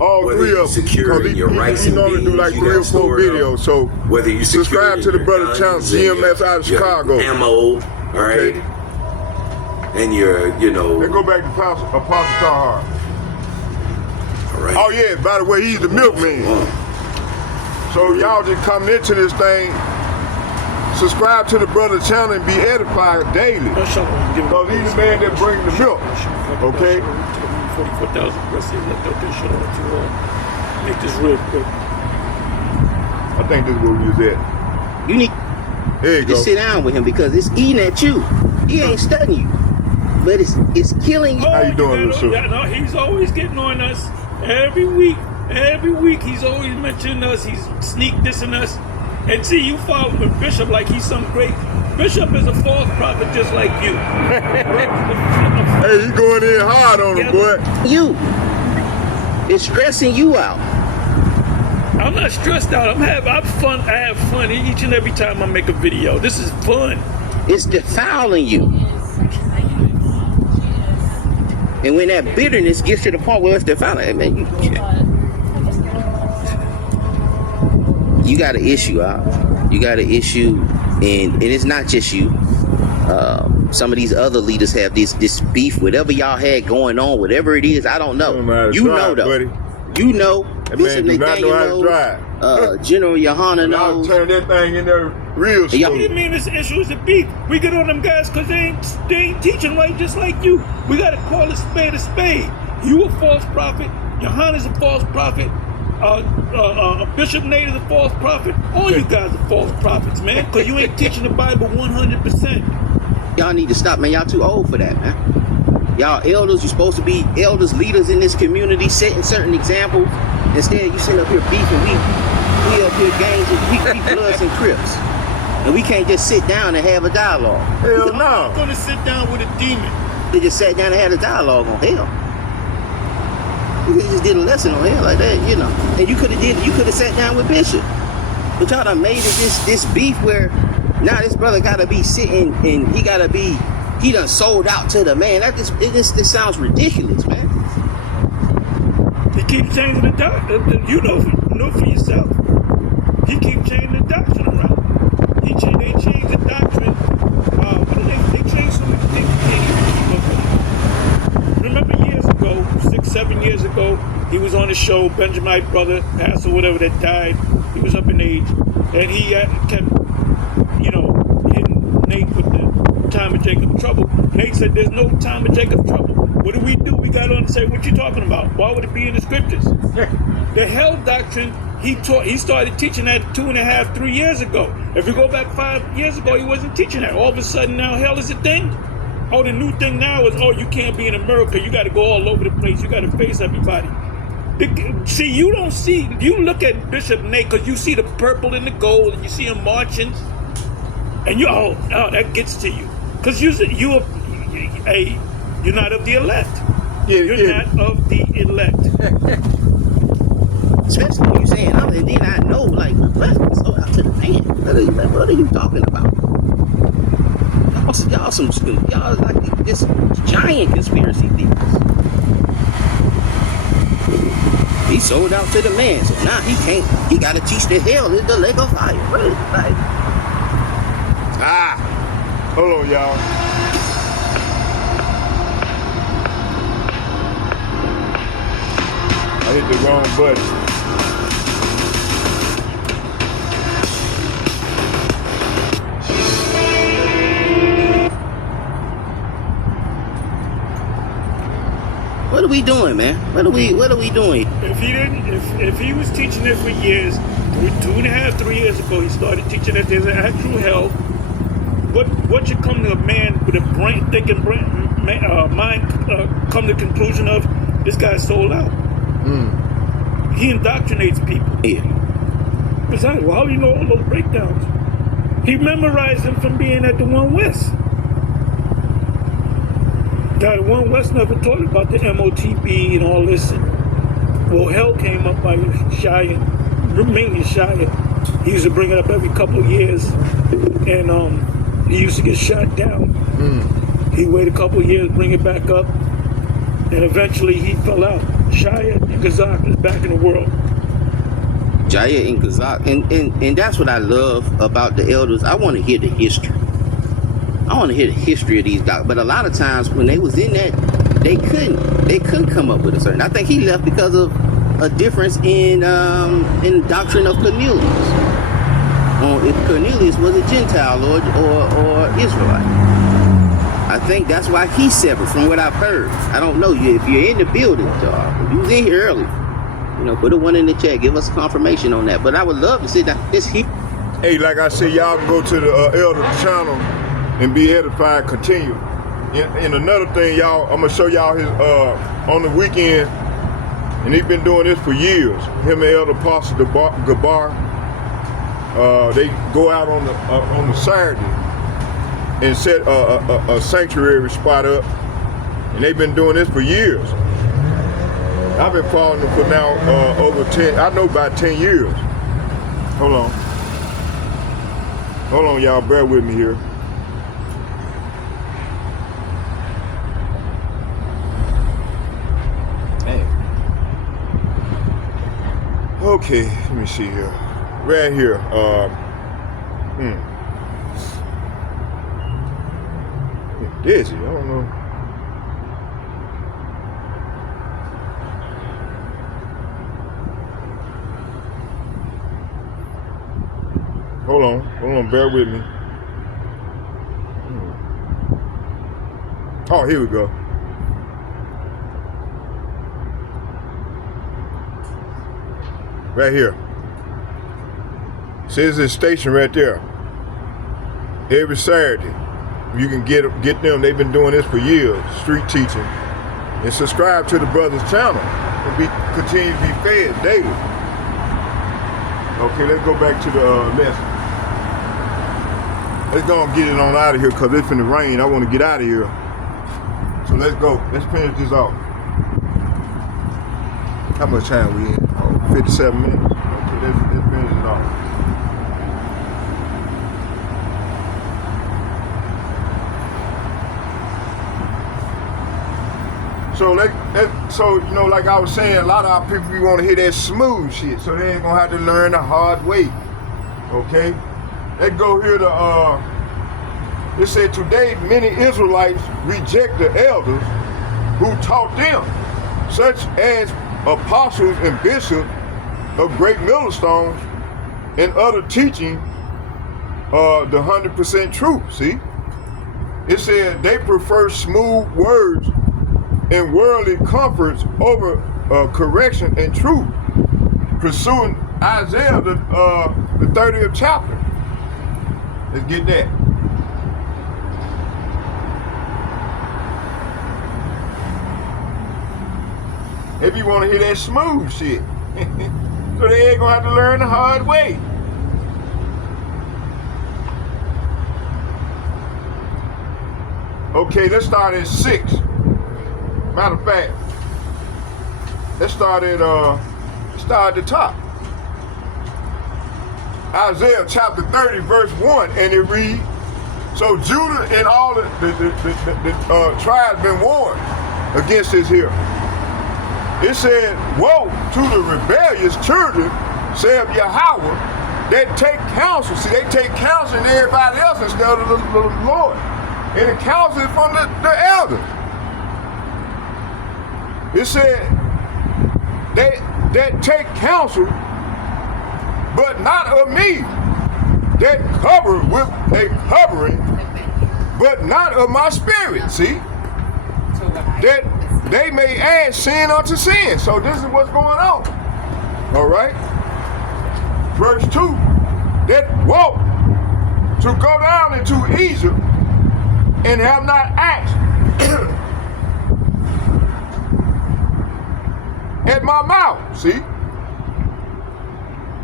all whether three you're of them. securing Because your rice he and normally beans, do like you 3 got or 4 stored up. videos. So Whether you subscribe to the brother channel, GMS out of Chicago. ammo, all right, Okay. and your, Let's go back to Apostle Tahar. all right. Oh yeah, by the way, he's the milkman. So y'all just come into this thing, subscribe to the brother channel and be edified daily. Because he's the man that brings the milk. Okay? 44,000 make this real quick. I think this is where we was at. You need There you to go. sit down with him because it's eating at you. He ain't studying you, but it's killing you. How you doing, know, Lucia? no, he's always getting on us every week. Every week he's always mentioning us. He's sneak dissing us. And see, you following Bishop like he's some great. Bishop is a false prophet just like you. Hey, he going in hard on him, boy. You. It's stressing you out. I'm not stressed out. I'm fun. I have fun each and every time I make a video. This is fun. It's defiling you. And when that bitterness gets to the point where it's defiling, man, you got an issue out. You got an issue, and it's not just you. Some of these other leaders have this beef, whatever y'all had going on, whatever it is, I don't know. Don't know how to You drive, know though. buddy. You know. That Bishop man do not know how to Nathaniel drive. knows. General Yohana Y'all knows. turn that thing in there real Y'all- What do you smooth. mean this issue is a beef? We get on them guys because they ain't teaching right just like you. We got to call a spade a spade. You a false prophet. Yohana's a false prophet. Bishop Nate is a false prophet. All you guys are false prophets, man, because you ain't teaching the Bible 100%. Y'all need to stop, man. Y'all too old for that, man. Y'all elders, you're supposed to be elders, leaders in this community, setting certain examples. Instead, you sit up here beefing. We up here gangs, we Bloods and Crips. And we can't just sit down and have a dialogue. Hell I'm no. going to sit down with a demon. They just sat down and had a dialogue on hell. You could just did a lesson on hell like that, you know. And you could have sat down with Bishop. But y'all done made it this beef where now this brother gotta be sitting and he done sold out to the man. This sounds ridiculous, man. He keeps changing the doctrine. You know for yourself. He keeps changing the doctrine around. They changed the doctrine. They changed some of the things we can't even keep up with. Remember years ago, 6-7 years ago, he was on the show, Benjaminite brother, pastor, whatever, that died. He was up in age. And he kept, hitting Nate with the time of Jacob trouble. Nate said, there's no time of Jacob trouble. What do? We got on and say, what you talking about? Why would it be in the scriptures? The hell doctrine, he started teaching that 2.5, 3 years ago. If you go back 5 years ago, he wasn't teaching that. All of a sudden now hell is a thing. Oh, the new thing now is, you can't be in America. You got to go all over the place. You got to face everybody. See, you look at Bishop Nate because you see the purple and the gold and you see him marching. And that gets to you. Because you're not of the elect. You're not of the elect. Especially when you saying other, and then I know, like, what? So out to the man. What are you talking about? Y'all like this giant conspiracy theorists. He sold out to the man, so now he gotta teach the hell is the lake of fire. What is it like? Hold on, y'all. I hit the wrong button. What are we doing, man? What are we doing? If he was teaching it for years, 2.5, 3 years ago, he started teaching that there's an actual hell. What should come to a man with a mind come to the conclusion of this guy's sold out? He indoctrinates people. Yeah. Besides, well, how do you know all those breakdowns? He memorized them from being at the One West. Now, the One West never taught about the MOTB and all this. Well, hell came up by Shia, mainly Shia. He used to bring it up every couple of years, and he used to get shot down. He waited a couple of years, bring it back up, and eventually he fell out. Shia and Kazak is back in the world. Jaya and Kazak, and that's what I love about the elders. I want to hear the history. I want to hear the history of these guys. But a lot of times when they was in that, they couldn't come up with a certain. I think he left because of a difference in doctrine of Cornelius. If Cornelius was a Gentile or Israelite. I think that's why he severed, from what I've heard. I don't know. If you're in the building, if you was in here early, put a one in the chat. Give us confirmation on that. But I would love to sit down. Hey, like I said, y'all can go to the Elder channel and be edified. Continue. And another thing, y'all, I'm gonna show y'all his on the weekend, and he's been doing this for years. Him and Elder Apostle Gabar, they go out on the Saturday and set a sanctuary spot up, and they've been doing this for years. I've been following them for now over 10. I know about 10 years. Hold on, y'all. Bear with me here. Okay, let me see here. Right here. Dizzy, I don't know. Hold on, bear with me. Oh, here we go. Right here. Says this station right there. Every Saturday, you can get them. They've been doing this for years, street teaching. And subscribe to the brother's channel and continue to be fed daily. Okay, let's go back to the lesson. Let's go and get it on out of here because it's finna rain. I want to get out of here. So let's go. Let's finish this off. How much time we in? 57 minutes. Okay, let's finish it off. So like I was saying, a lot of our people, we want to hear that smooth shit, so they ain't gonna have to learn the hard way. Okay? Let's go here to it said today many Israelites reject the elders who taught them, such as apostles and bishops of great millstones and other teaching the 100% truth. See, it said they prefer smooth words and worldly comforts over correction and truth, pursuing Isaiah the 30th chapter. Let's get that. If you want to hear that smooth shit. So they ain't gonna have to learn the hard way. Okay, let's start at 6. Matter of fact, let's start at the top. Isaiah chapter 30, verse 1, and it reads, so Judah and all the tribes been warned against this here. It said, woe to the rebellious children, saith Yahweh, that take counsel. See, they take counsel in everybody else instead of the Lord. And the counsel is from the elders. It said, that take counsel, but not of me, that cover with a covering, but not of my spirit. See? That they may add sin unto sin. So this is what's going on. All right? Verse 2, that walk to go down into Egypt and have not asked at my mouth. See?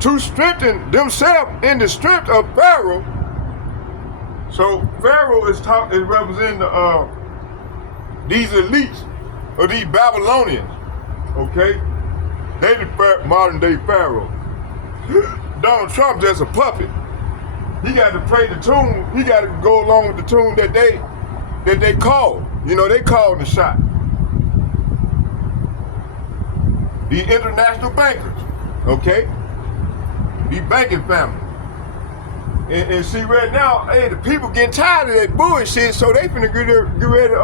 To strengthen themselves in the strength of Pharaoh. So Pharaoh is representing these elites, or these Babylonians, okay? They the modern day Pharaoh. Donald Trump just a puppet. He got to play the tune. He got to go along with the tune that they call. You know, they call the shot. the international bankers, okay? The banking family. And see, right now, hey, the people getting tired of that bullshit, so they finna get ready,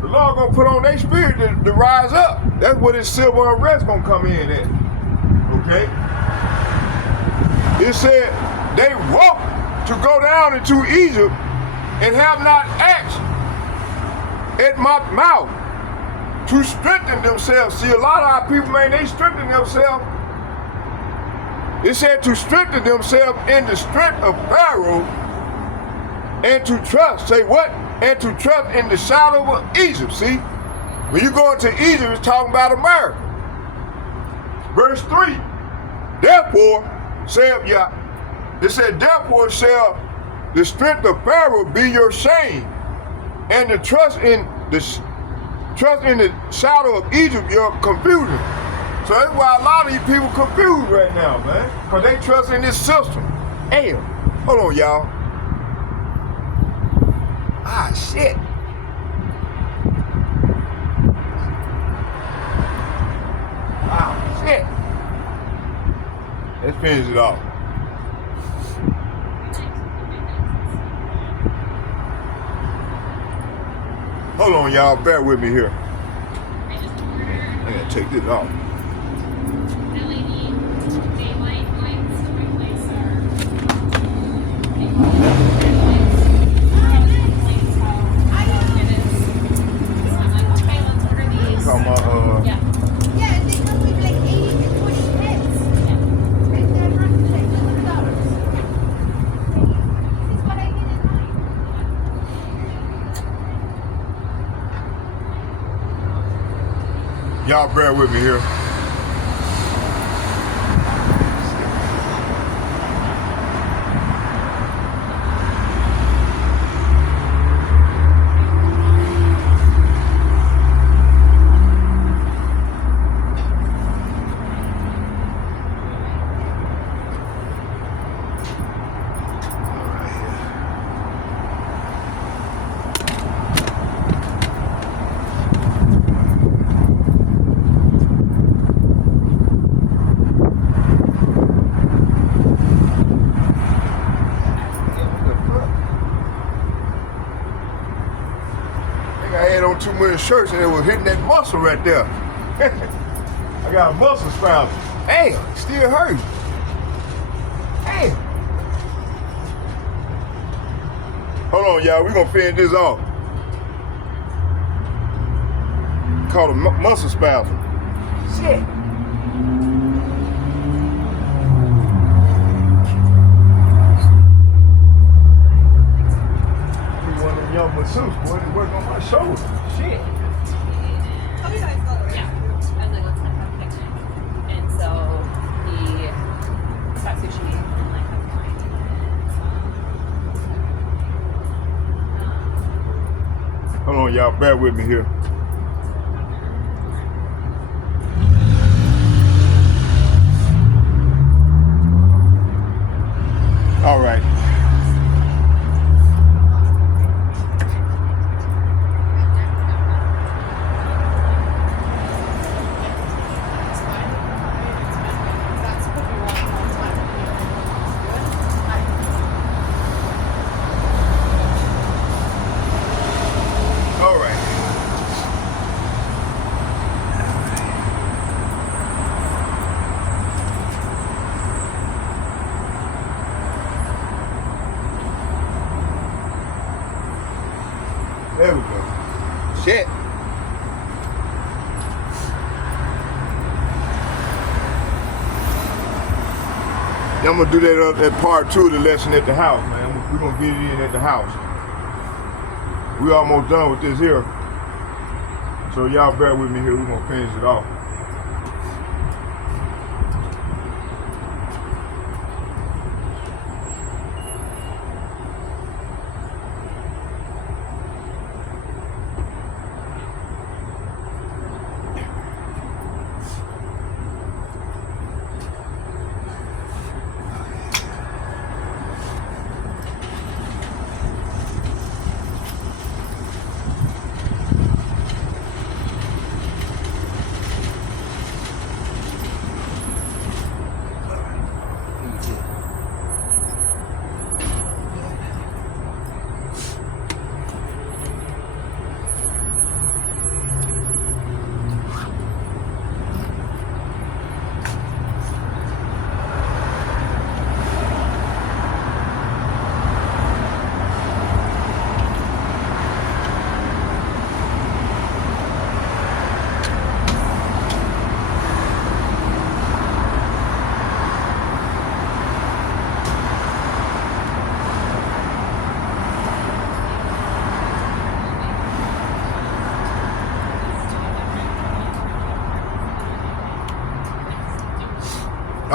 the Lord gonna put on their spirit to rise up. That's where this civil unrest gonna come in at, okay? It said they wrote to go down into Egypt and have not asked at my mouth to strengthen themselves. See, a lot of our people, man, they strengthen themselves. It said to strengthen themselves in the strength of Pharaoh and to trust. Say what? And to trust in the shadow of Egypt. See? When you go into Egypt, it's talking about America. Verse 3. Therefore, said Yah, it said, therefore shall the strength of Pharaoh be your shame, and the trust in the shadow of Egypt your confusion. So that's why a lot of these people confused right now, man, because they trust in this system. Damn. Hold on, y'all. Ah, shit. Ah, shit. Let's finish it off. Hold on, y'all. Bear with me here. I gotta take this off. Y'all bear with me here. Too many shirts and it was hitting that muscle right there. I got a muscle spasm. Damn, still hurting. Damn. Hold on, y'all. We're gonna finish this off. Called a muscle spasm. Shit. One of them young masseuses, boy, they work on my shoulder. Shit. Yeah. And then let's have a picnic. And so he got sushi and like had wine. Hold on, y'all. Bear with me here. All right. There we go. Shit. I'm gonna do that part 2 of the lesson at the house, man. We're gonna get it in at the house. We almost done with this here. So y'all bear with me here. We're gonna finish it off.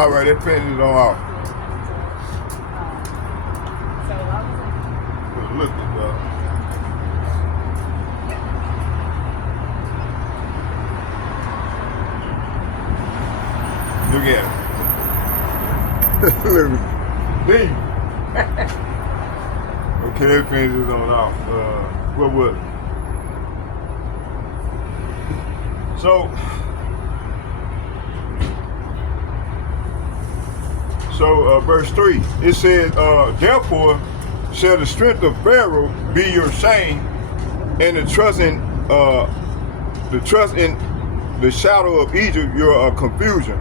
All right, that finishes on off. So I was like, Look at that. Look at it. Look at it. Okay, that finishes on off. What was it? So verse 3, it says, therefore shall the strength of Pharaoh be your shame, and the trust in the shadow of Egypt your confusion.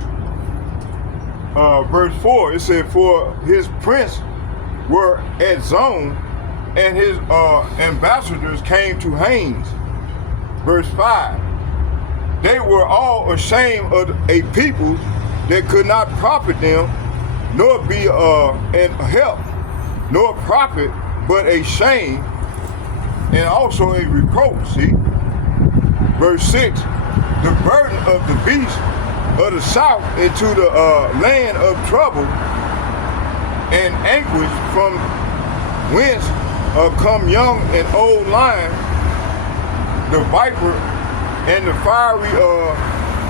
Verse 4, it said, for his prince were at Zone, and his ambassadors came to Hanes. Verse 5, they were all ashamed of a people that could not profit them, nor be an help, nor profit, but a shame, and also a reproach. See? Verse 6, the burden of the beast of the south into the land of trouble and anguish, from whence come young and old lion, the viper and the fiery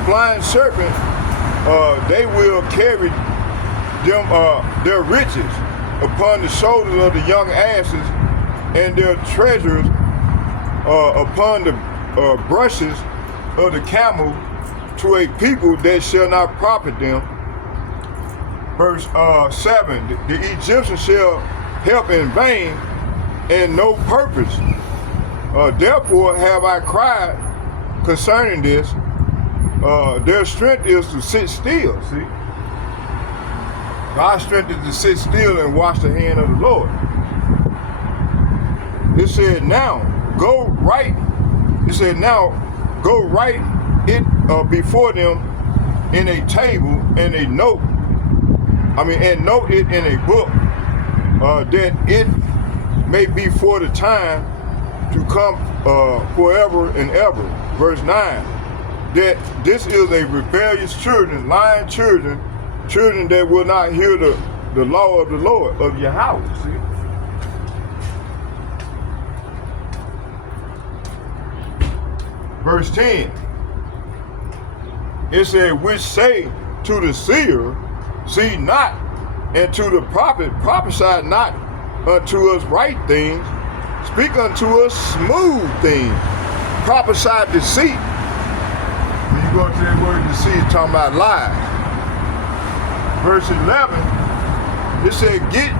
flying serpent, they will carry them their riches upon the shoulders of the young asses, and their treasures upon the brushes of the camel, to a people that shall not profit them. Verse 7, the Egyptians shall help in vain and no purpose. Therefore have I cried concerning this. Their strength is to sit still. See, God's strength is to sit still and watch the hand of the Lord. It said, now go write. It said, now go write it before them in a table and a note. And note it in a book, that it may be for the time to come forever and ever. Verse 9, that this is a rebellious children, lying children, children that will not hear the law of the Lord, of Yahweh. See? Verse 10, it said, which say to the seer, see not, and to the prophet, prophesy not unto us right things, speak unto us smooth things, prophesy deceit. When you go to that word deceit, it's talking about lies. Verse 11, it said, get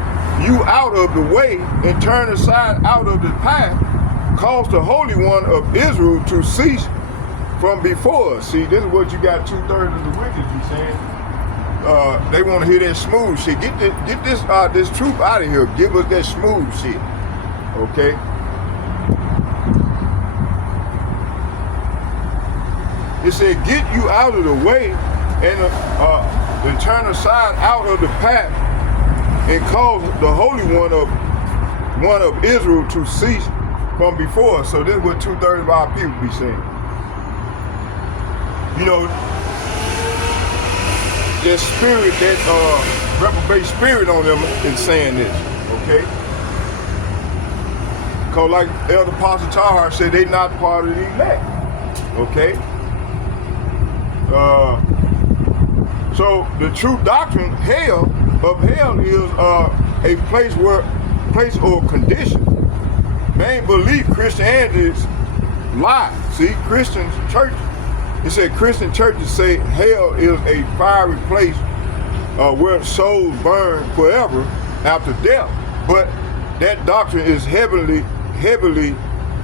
you out of the way and turn aside out of the path, cause the Holy One of Israel to cease from before us. See, this is what you got 2/3 of the wicked be saying. They want to hear that smooth shit. Get this truth out of here. Give us that smooth shit. Okay? It said, get you out of the way and turn aside out of the path, and cause the Holy One of Israel to cease from before us. So this is what 2/3 of our people be saying. You know, that spirit, that reprobate spirit on them is saying this, okay? Because like Elder Apostle Tahar said, they not part of the elect, okay? So the true doctrine, hell is a place or condition. They ain't believe Christianity is lie. See, Christians, church, it said Christian churches say hell is a fiery place where souls burn forever after death. But that doctrine is heavily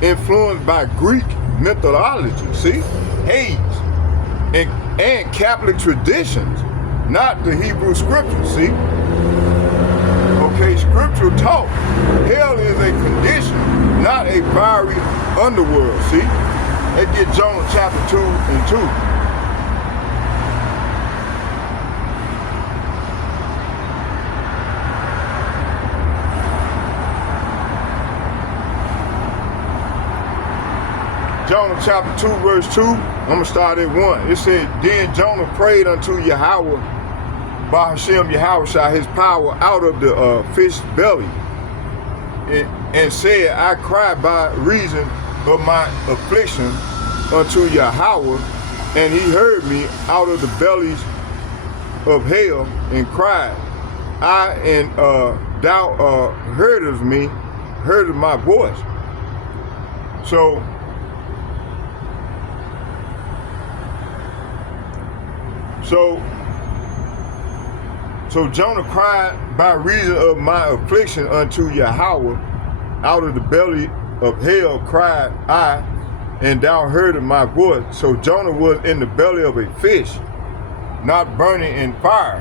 influenced by Greek mythology, see? Hades and Catholic traditions, not the Hebrew scriptures, see? Okay, scripture taught hell is a condition, not a fiery underworld, see? Let's get Jonah chapter 2 and 2. Jonah chapter 2 verse 2, I'm going to start at 1. It said, then Jonah prayed unto Yahweh by Hashem Yahushua his power out of the fish belly, and said, I cried by reason of my affliction unto Yahweh, and he heard me out of the bellies of hell, and cried. I and thou heardest me, heard my voice. So Jonah cried by reason of my affliction unto Yahweh, out of the belly of hell cried I, and thou heardest my voice. So Jonah was in the belly of a fish, not burning in fire.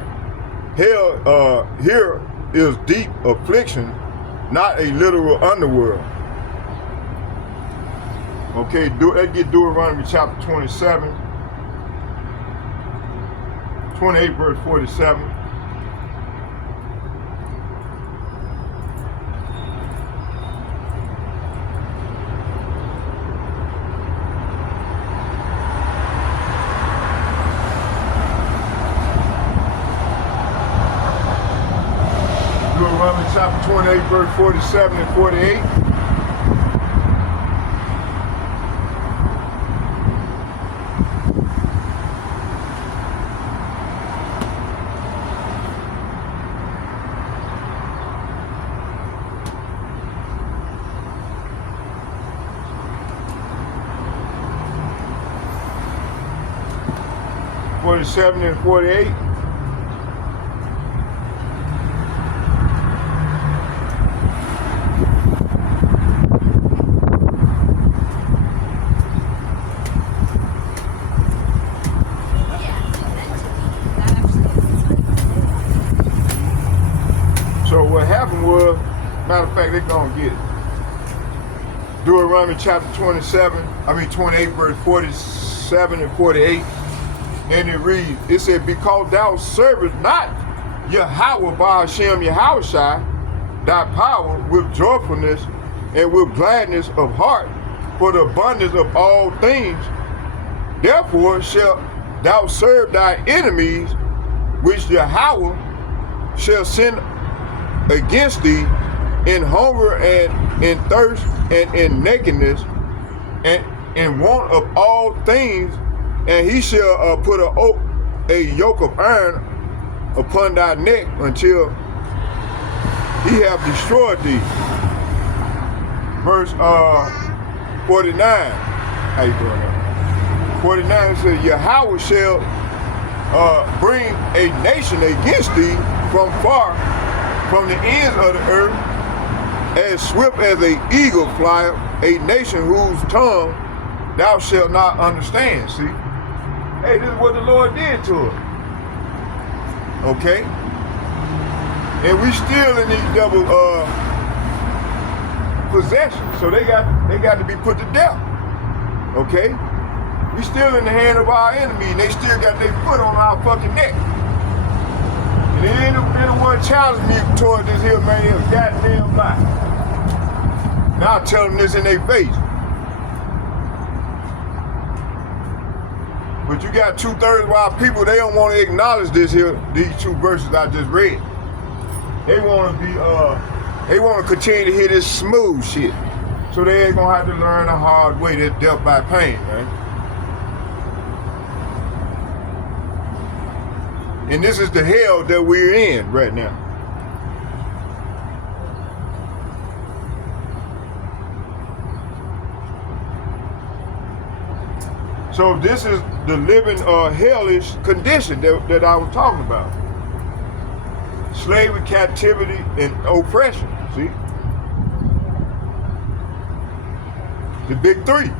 Hell here is deep affliction, not a literal underworld. Okay, let's get Deuteronomy chapter 27, 28 verse 47. Deuteronomy chapter 28 verse 47 and 48. Seven and 48. So what happened was, matter of fact, they're gonna get it. Deuteronomy chapter 28 verse 47 and 48. And it reads, it said, because thou servest not Yahweh by Hashem Yahushua, thy power with joyfulness and with gladness of heart for the abundance of all things, therefore shalt thou serve thy enemies, which Yahweh shall send against thee in hunger and in thirst and in nakedness and in want of all things, and he shall put a yoke of iron upon thy neck until he have destroyed thee. Verse 49. How you doing that? 49 says, Yahweh shall bring a nation against thee from far, from the ends of the earth, as swift as an eagle flieth, a nation whose tongue thou shalt not understand. See? Hey, this is what the Lord did to us. Okay? And we still in these double possessions. So they got to be put to death. Okay? We still in the hand of our enemy, and they still got their foot on our fucking neck. And they ain't one challenge me toward this here man a goddamn lie. Now I tell them this in their face. But you got 2/3 of our people, they don't want to acknowledge this here, these two verses I just read. They want to be, they want to continue to hear this smooth shit. So they ain't gonna have to learn the hard way, that's death by pain, man. And this is the hell that we're in right now. So this is the living hellish condition that I was talking about. Slavery, captivity, and oppression, see? The big three.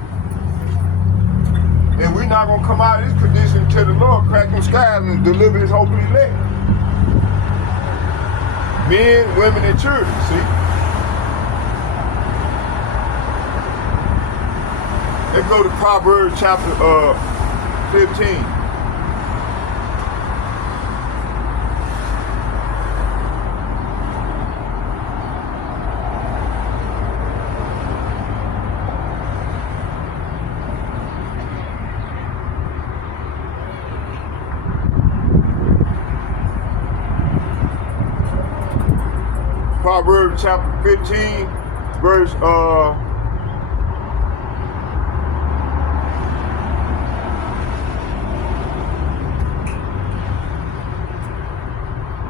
And we're not gonna come out of this condition until the Lord crack them skies and deliver his holy elect. Men, women, and children, see? Let's go to Proverbs chapter 15. Proverbs chapter 15, verse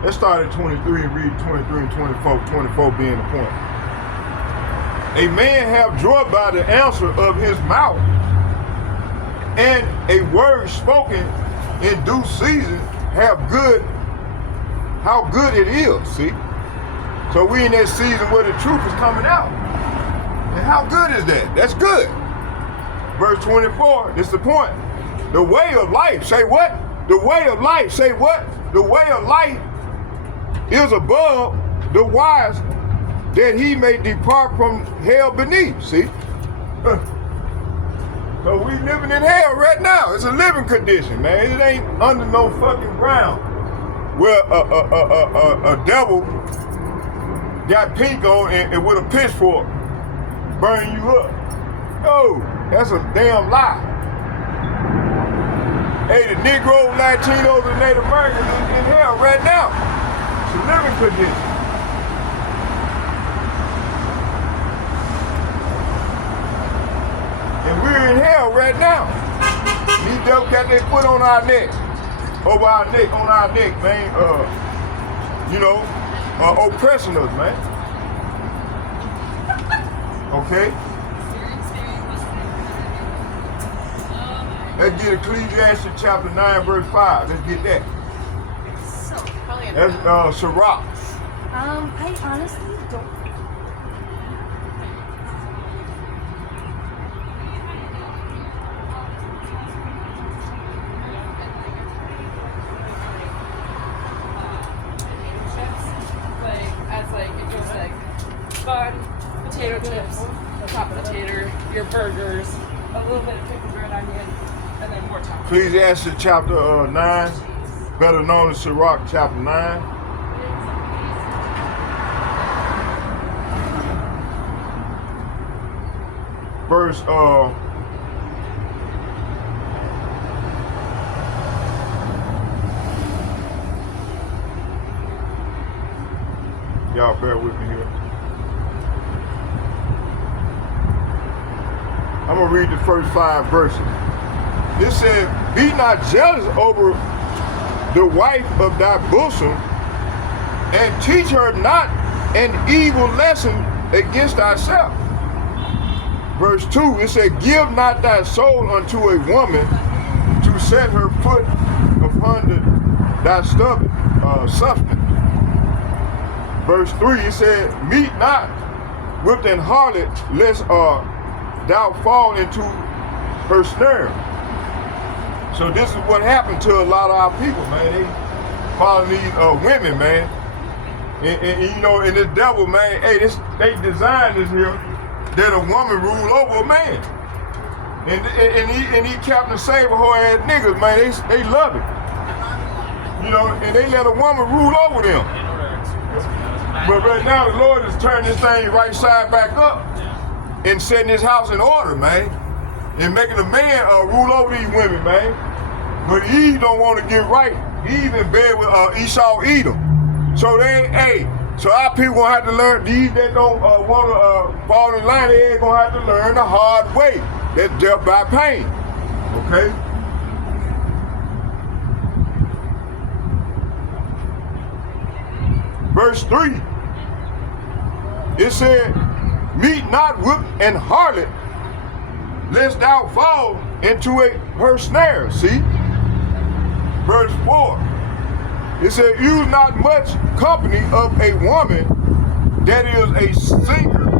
let's start at 23 and read 23 and 24, 24 being the point. A man have joy by the answer of his mouth, and a word spoken in due season have good, how good it is, see? So we in that season where the truth is coming out. And how good is that? That's good. Verse 24, this is the point. The way of life, say what? The way of life, say what? The way of life is above the wise, that he may depart from hell beneath, see? So we living in hell right now. It's a living condition, man. It ain't under no fucking ground where a devil got pink on and with a pitchfork burn you up. No, that's a damn lie. Hey, the Negroes, Latinos, and Native Americans is in hell right now. It's a living condition. And we're in hell right now. These devils got their foot on our neck. Over our neck, on our neck, man. Oppressing us, man. Okay? Let's get Ecclesiastes chapter 9, verse 5. Let's get that. So, probably That's Sirach. I honestly don't. Potato chips, a hot potato, your burgers, a little bit of pickled red onion, and then more tacos. Ecclesiastes chapter 9, better known as Sirach chapter 9. Verse y'all bear with me here. I'm gonna read the first 5 verses. It said, be not jealous over the wife of thy bosom, and teach her not an evil lesson against thyself. Verse 2, it said, give not thy soul unto a woman to set her foot upon thy substance. Verse 3, it said, meet not with an harlot, lest thou fall into her snare. So this is what happened to a lot of our people, man. They follow these women, man. And this devil, man, hey, they designed this here that a woman rule over a man. And he Captain Save a whole ass niggas, man. They love it. And they let a woman rule over them. But right now the Lord has turned this thing right side back up and setting his house in order, man. And making a man rule over these women, man. But Eve don't want to get right. Eve in bed with Esau Edom. So so our people gonna have to learn, these that don't want to fall in line, they ain't gonna have to learn the hard way. That's death by pain, okay? Verse 3, it said, meet not with an harlot, lest thou fall into her snare, see? Verse 4, it said, use not much company of a woman that is a singer,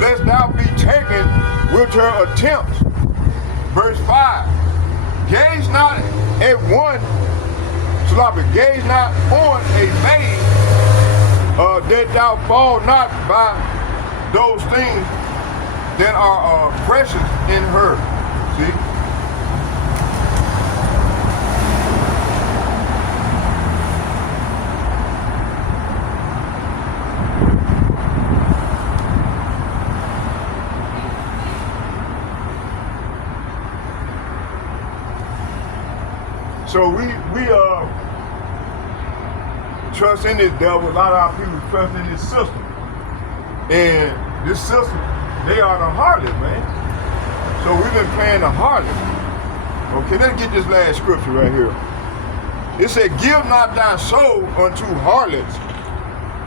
lest thou be taken with her attempts. Verse 5, gaze not at one, gaze not on a maid, that thou fall not by those things that are precious in her. See? So we trust in this devil. A lot of our people trust in this system. And this system, they are the harlot, man. So we've been playing the harlot. Okay, let's get this last scripture right here. It said, give not thy soul unto harlots,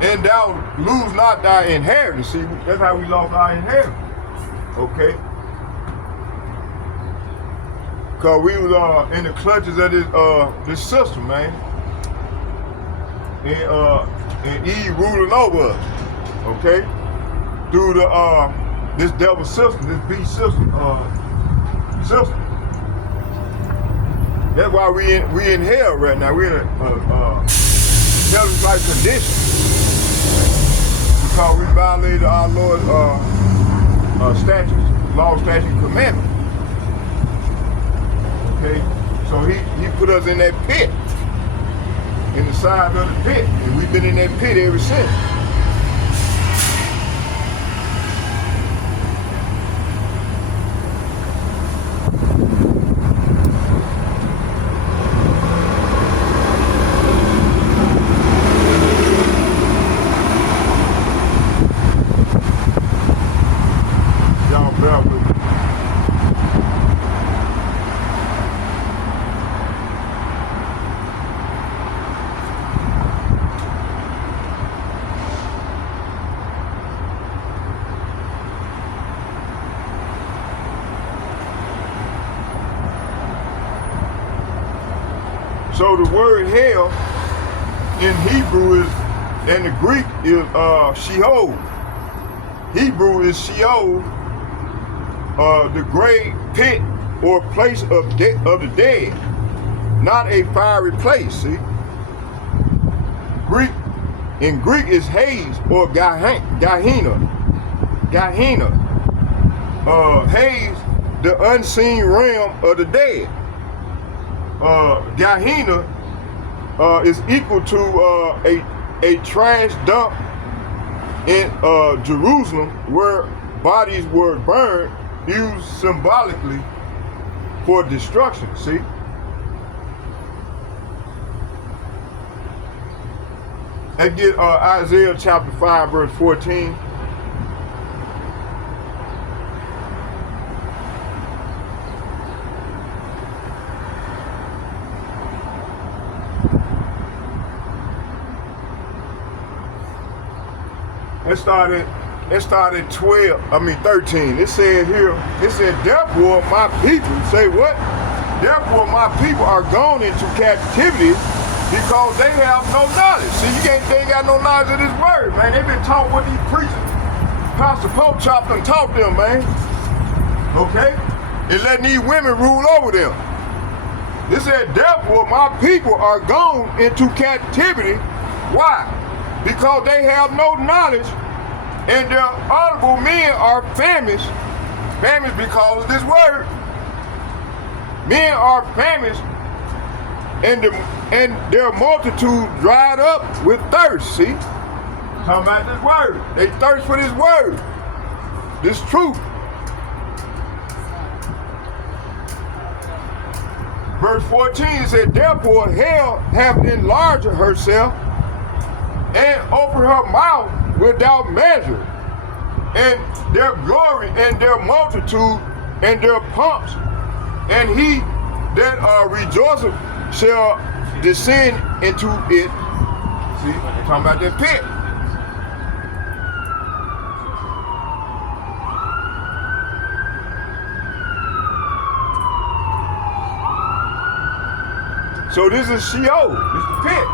and thou lose not thy inheritance. See, that's how we lost our inheritance. Okay? Because we was in the clutches of this system, man. And Eve ruling over us. Okay? Through this devil system, this beast system. That's why we in hell right now. We're in a hellish-like condition because we violated our Lord's statutes, law, statute, commandment. Okay, so he put us in that pit, in the side of the pit, and we've been in that pit ever since. So the word hell in Hebrew is, and the Greek is Sheol. Hebrew is Sheol, the great pit or place of the dead, not a fiery place. See, in Greek is Hades or Gehenna. Hades, the unseen realm of the dead. Gehenna is equal to a trash dump in Jerusalem where bodies were burned, used symbolically for destruction. See? Let's get Isaiah chapter 5 verse 14. It started 13. It said here, it said, therefore my people, say what? Therefore my people are gone into captivity because they have no knowledge. See, they ain't got no knowledge of this word, man. They've been taught what these preachers, Pastor Pope chopped and taught them, man. Okay? And letting these women rule over them. It said, therefore my people are gone into captivity. Why? Because they have no knowledge, and their honorable men are famished because of this word. Men are famished, and their multitude dried up with thirst. See? Talking about this word. They thirst for this word, this truth. Verse 14 said, therefore hell hath enlarged herself and opened her mouth without measure, and their glory and their multitude and their pomps, and he that rejoiceth shall descend into it. See, talking about that pit. So this is Sheol, this is the pit.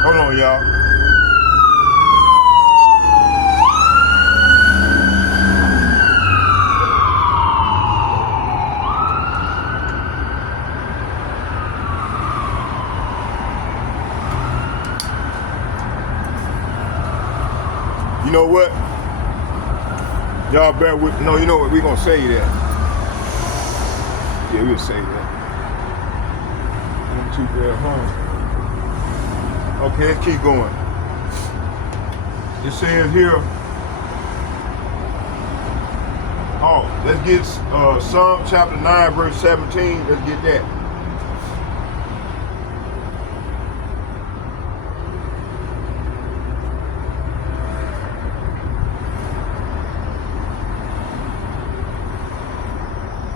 Hold on, y'all. You know what? Y'all bear with, no, you know what? We're gonna say that. Yeah, we'll say that. 1, 2, 3, home. Okay, let's keep going. It says here, Oh, let's get Psalm chapter 9, verse 17. Let's get that.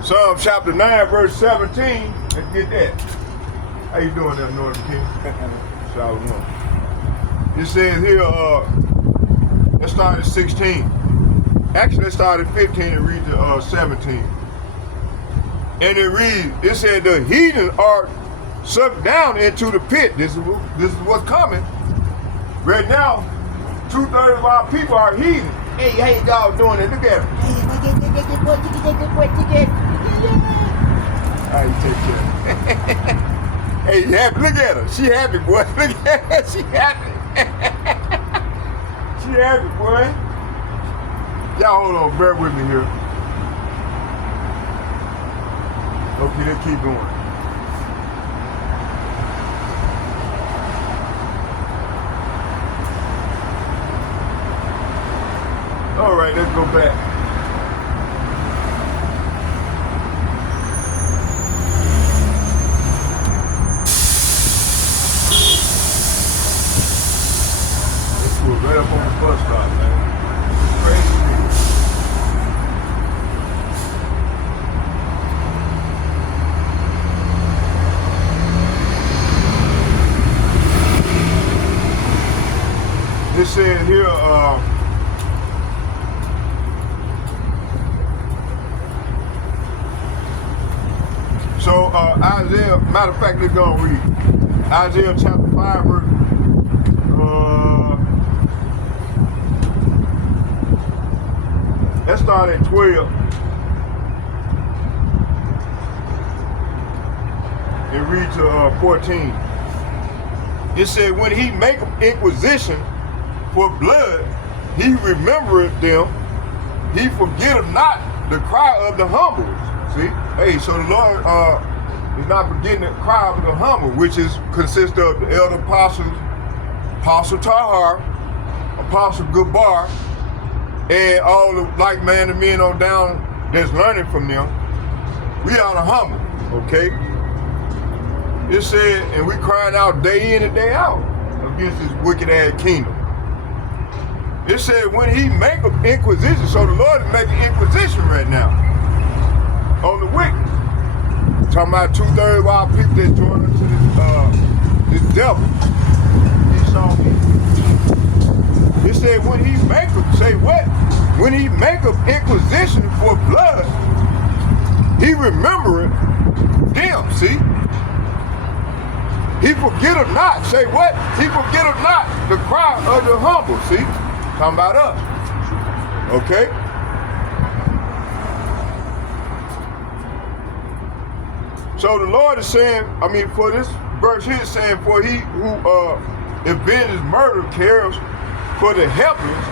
Psalm chapter 9, verse 17. Let's get that. How you doing there, Northern King? Shalom. It says here, let's start at 16. Actually, let's start at 15 and read to 17. And it reads, it said, the heathen are sucked down into the pit. This is what's coming. Right now, 2/3 of our people are heathen. Hey, how y'all doing it? Look at them. How you take care? Hey, you happy? Look at her. She happy, boy. Look at her. She happy. She happy, boy. Y'all hold on. Bear with me here. Okay, let's keep going. All right, let's go back. Right up on the bus stop, man. Crazy people. This said here, Isaiah, matter of fact, let's go and read. Isaiah chapter 5, verse let's start at 12 and read to 14. It said, when he make inquisition for blood, he remembereth them. He forgetteth not the cry of the humble. See? Hey, so the Lord is not forgetting the cry of the humble, which consists of the elder apostles, Apostle Tahar, Apostle Gabar, and all the like-minded men on down that's learning from them. We are the humble, okay? It said, and we crying out day in and day out against this wicked-ass kingdom. It said, when he make an inquisition, so the Lord is making inquisition right now on the wicked. Talking about 2/3 of our people that's joined us to this devil. It said, when he make a, say what? When he make an inquisition for blood, he remembereth them, see? He forgetteth not, say what? He forgetteth not the cry of the humble, see? Talking about us, okay? So the Lord is saying, for this verse here, saying, for he who avenges murder cares for the helpless,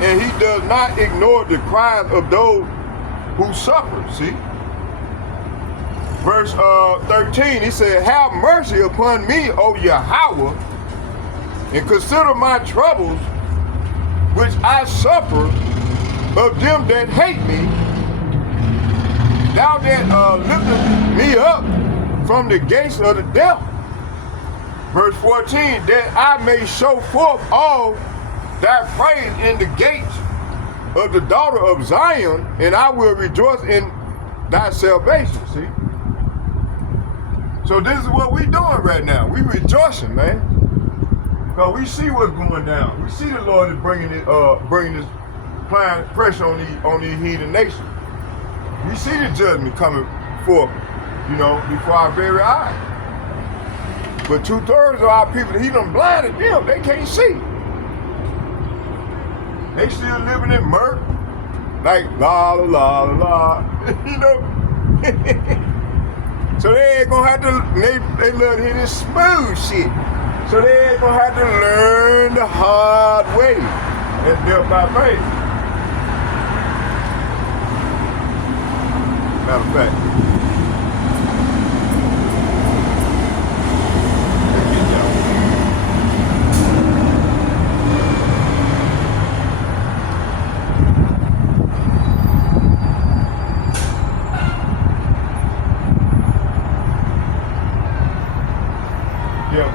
and he does not ignore the cries of those who suffer, see? Verse 13, he said, have mercy upon me, O Yahweh, and consider my troubles, which I suffer of them that hate me. Thou that liftest me up from the gates of the devil. Verse 14, that I may show forth all thy praise in the gates of the daughter of Zion, and I will rejoice in thy salvation, see? So this is what we doing right now. We rejoicing, man. Because we see what's going down. We see the Lord is bringing this applying pressure on these heathen nations. We see the judgment coming forth, before our very eyes. But 2/3 of our people, he done blinded them. They can't see. They still living in murk, like la la la la, So they ain't gonna have to. They love to hear this smooth shit. So they ain't gonna have to learn the hard way. That's dealt by faith. Matter of fact.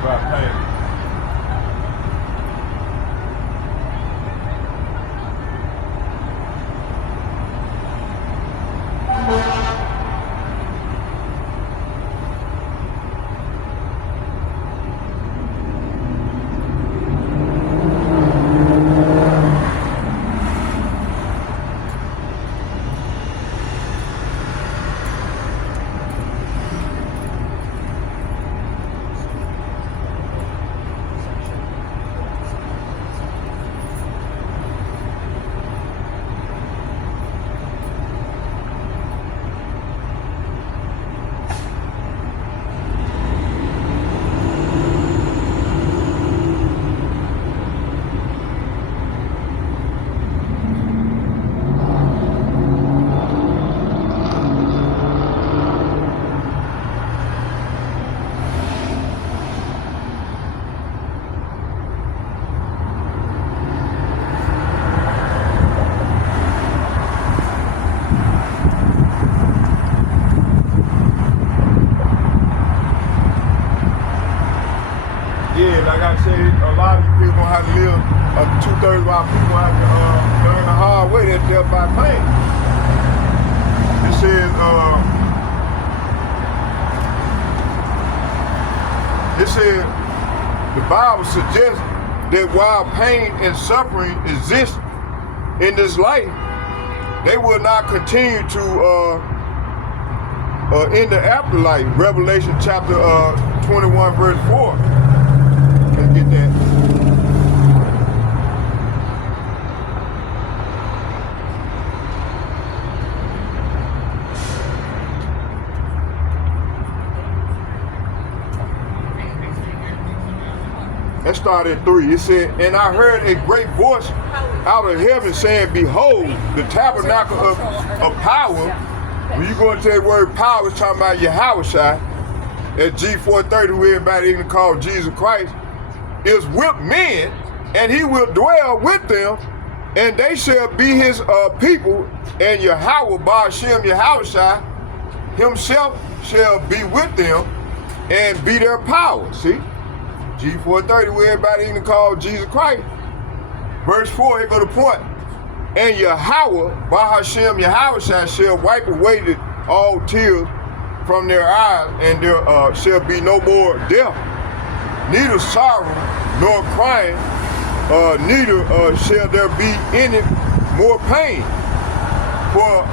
by pain. Yeah, like I said, a lot of you people gonna have to live, 2/3 of our people gonna have to learn the hard way that death by pain. It says, the Bible suggests that while pain and suffering exist in this life, they will not continue to in the afterlife. Revelation chapter 21 verse 4. Let's get that. Let's start at 3. It said, and I heard a great voice out of heaven saying, behold, the tabernacle of power. When you go into that word power, it's talking about Yahushua. At G430, who everybody even call Jesus Christ, is with men, and he will dwell with them, and they shall be his people, and Yahweh Ba'ashem Yahushua himself shall be with them and be their power. See? G430, where everybody even call Jesus Christ. Verse 4, here go the point. And Yahweh Ba'ashem Yahushua shall wipe away all tears from their eyes, and there shall be no more death, neither sorrow nor crying, neither shall there be any more pain. For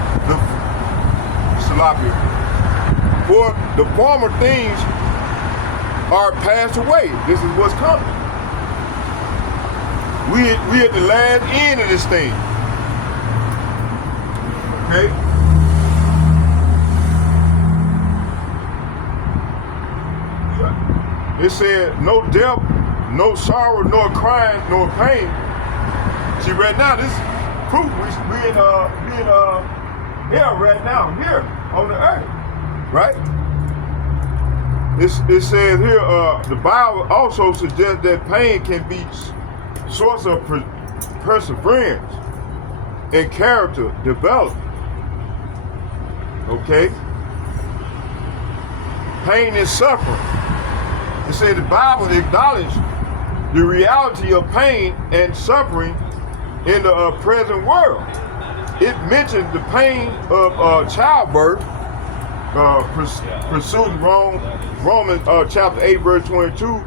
the former things are passed away. This is what's coming. We at the last end of this thing. Okay? It said, no death, no sorrow, nor crying, nor pain. See, right now, this proof, we in here right now, here on the earth, right? It says here, the Bible also suggests that pain can be source of perseverance and character development. Okay? Pain and suffering. It says the Bible acknowledges the reality of pain and suffering in the present world. It mentions the pain of childbirth, pursuing Romans chapter 8 verse 22.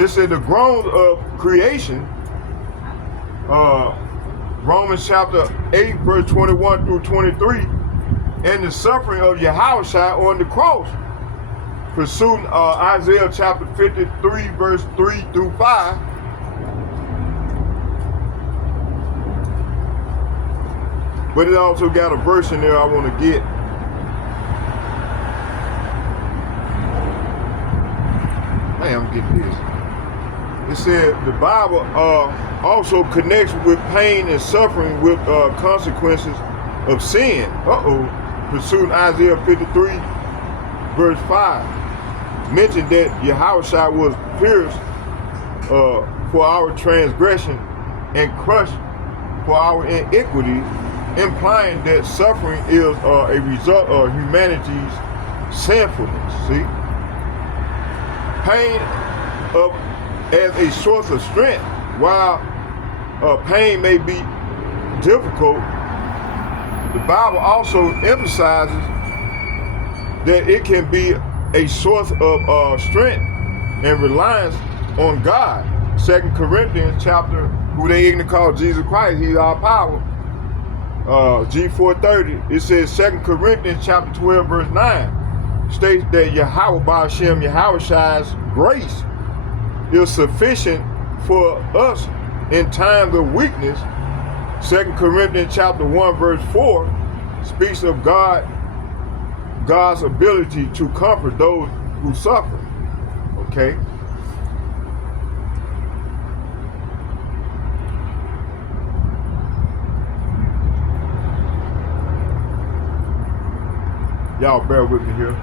It said the groans of creation, Romans chapter 8 verse 21 through 23, and the suffering of Yahushua on the cross, pursuing Isaiah chapter 53 verse 3 through 5. But it also got a verse in there I want to get. Man, I'm getting this. It said the Bible also connects with pain and suffering with consequences of sin. Pursuing Isaiah 53 verse 5. Mentioned that Yahushua was pierced for our transgression and crushed for our iniquity, implying that suffering is a result of humanity's sinfulness. See? pain as a source of strength. While pain may be difficult, the Bible also emphasizes that it can be a source of strength and reliance on God. 2 Corinthians chapter, who they even call Jesus Christ, he's our power. G430, it says 2 Corinthians chapter 12 verse 9 states that Yahweh Ba'ashem, Yahweh Shai's grace is sufficient for us in times of weakness. 2 Corinthians chapter 1 verse 4 speaks of God's ability to comfort those who suffer. Okay? Y'all bear with me here.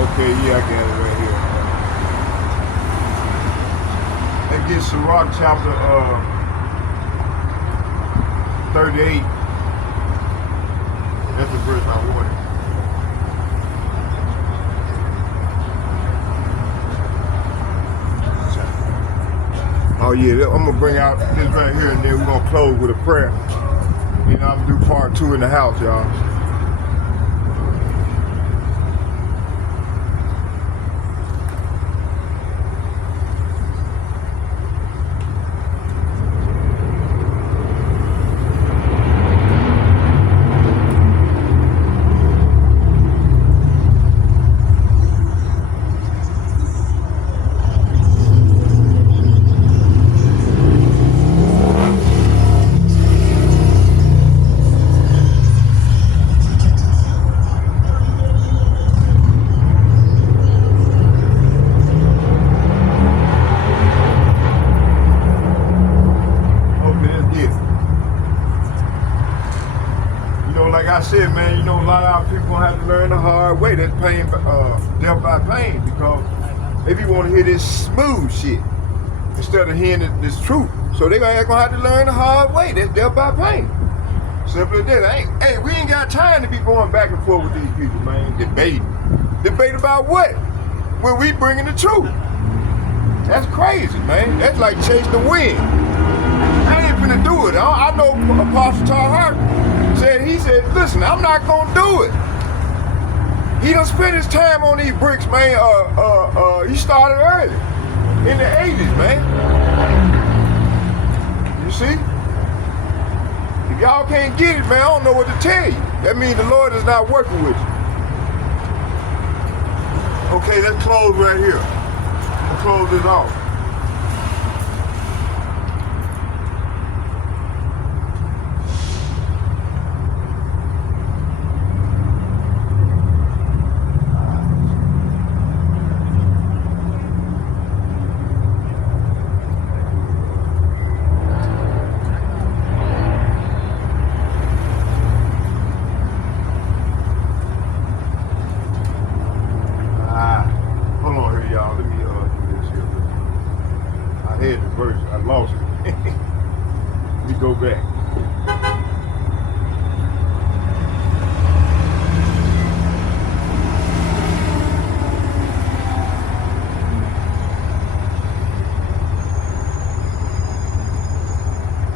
Okay, yeah, I got it right here. And get Sirach chapter 38. That's the verse I wanted. Oh yeah, I'm gonna bring out this right here, and then we're gonna close with a prayer. And I'm gonna do part 2 in the house, y'all. Like I said, man, you know, a lot of our people gonna have to learn the hard way. That's pain, death by pain, because they be want to hear this smooth shit instead of hearing this truth. So they gonna have to learn the hard way. That's death by pain. Simple as that. Hey, we ain't got time to be going back and forth with these people, man. Debate about what? When we bringing the truth. That's crazy, man. That's like chasing the wind. I ain't finna do it. I know Apostle Tar Hart he said, listen, I'm not gonna do it. He done spent his time on these bricks, man. He started early, in the 80s, man. You see? If y'all can't get it, man, I don't know what to tell you. That means the Lord is not working with you. Okay, let's close right here. We'll close this off. had the verse. I lost it. Let me go back.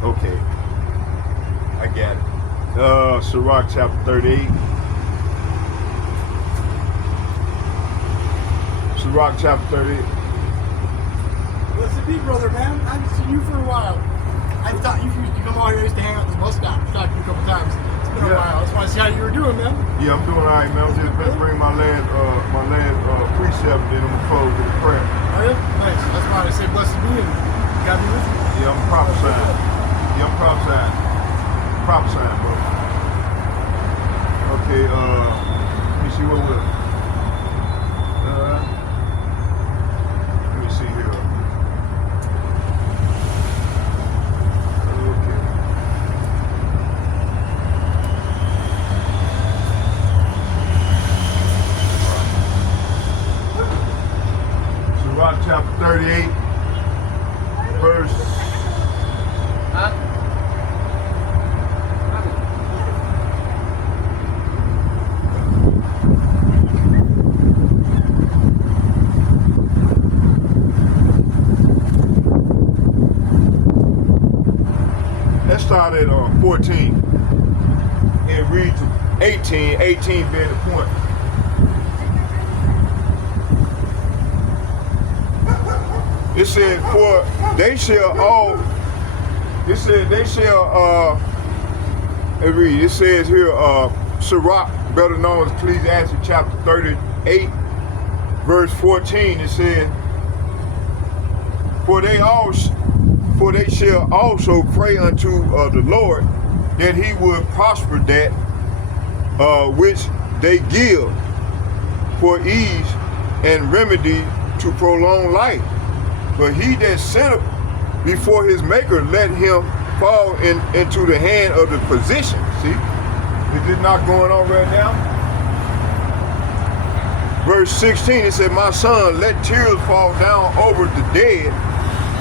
Okay. I got it. Sirach chapter 38. Sirach chapter 38. Blessed be, brother, man. I haven't seen you for a while. I thought you used to come out here. I used to hang out with this mustache. I've talked to you a couple times. It's been a while. I just want to see how you were doing, man. Yeah, I'm doing all right, man. I'm just gonna bring my last precept, and then I'm gonna close with a prayer. Are you? Nice. That's why I say blessed be and God be with you. Yeah, I'm prophesying. Yeah, I'm prophesying. Prophesying, bro. Okay, let me see what was. Let me see here. Okay. Sirach chapter 38, verse. Let's start at 14 and read to 18, 18 being the point. It said, for they shall all, it said, they shall, read, it says here, Sirach, better known as Ecclesiastes chapter 38, verse 14, it says, for they shall also pray unto the Lord that he would prosper that which they give for ease and remedy to prolong life. But he that sinneth before his maker, let him fall into the hand of the physician. See, is this not going on right now? Verse 16, it said, my son, let tears fall down over the dead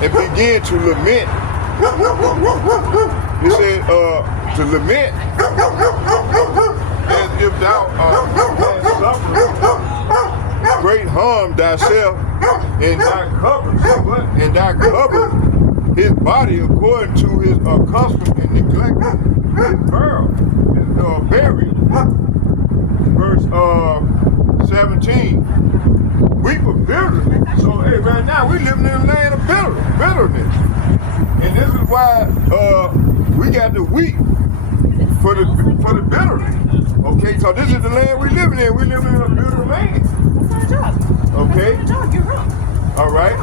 and begin to lament. It said, to lament as if thou hast suffered great harm thyself, and thy cover his body according to his custom and neglect his burial. Verse 17. Weep bitterly. So hey, right now we living in a land of bitterness. And this is why we got to weep for the bitterness. Okay, so this is the land we living in. We living in a bitter land. That's not a job. Okay? That's not a job. You're wrong. All right.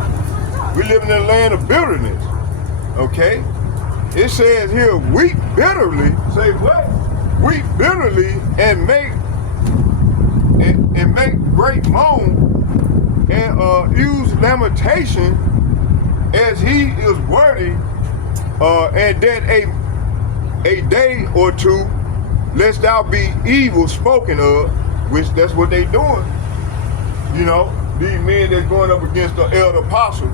We living in a land of bitterness. Okay? It says here, weep bitterly. Say what? Weep bitterly and make great moan and use lamentation as he is worthy, and that a day or two, lest thou be evil spoken of, which that's what they doing. You know, these men that's going up against the elder apostle.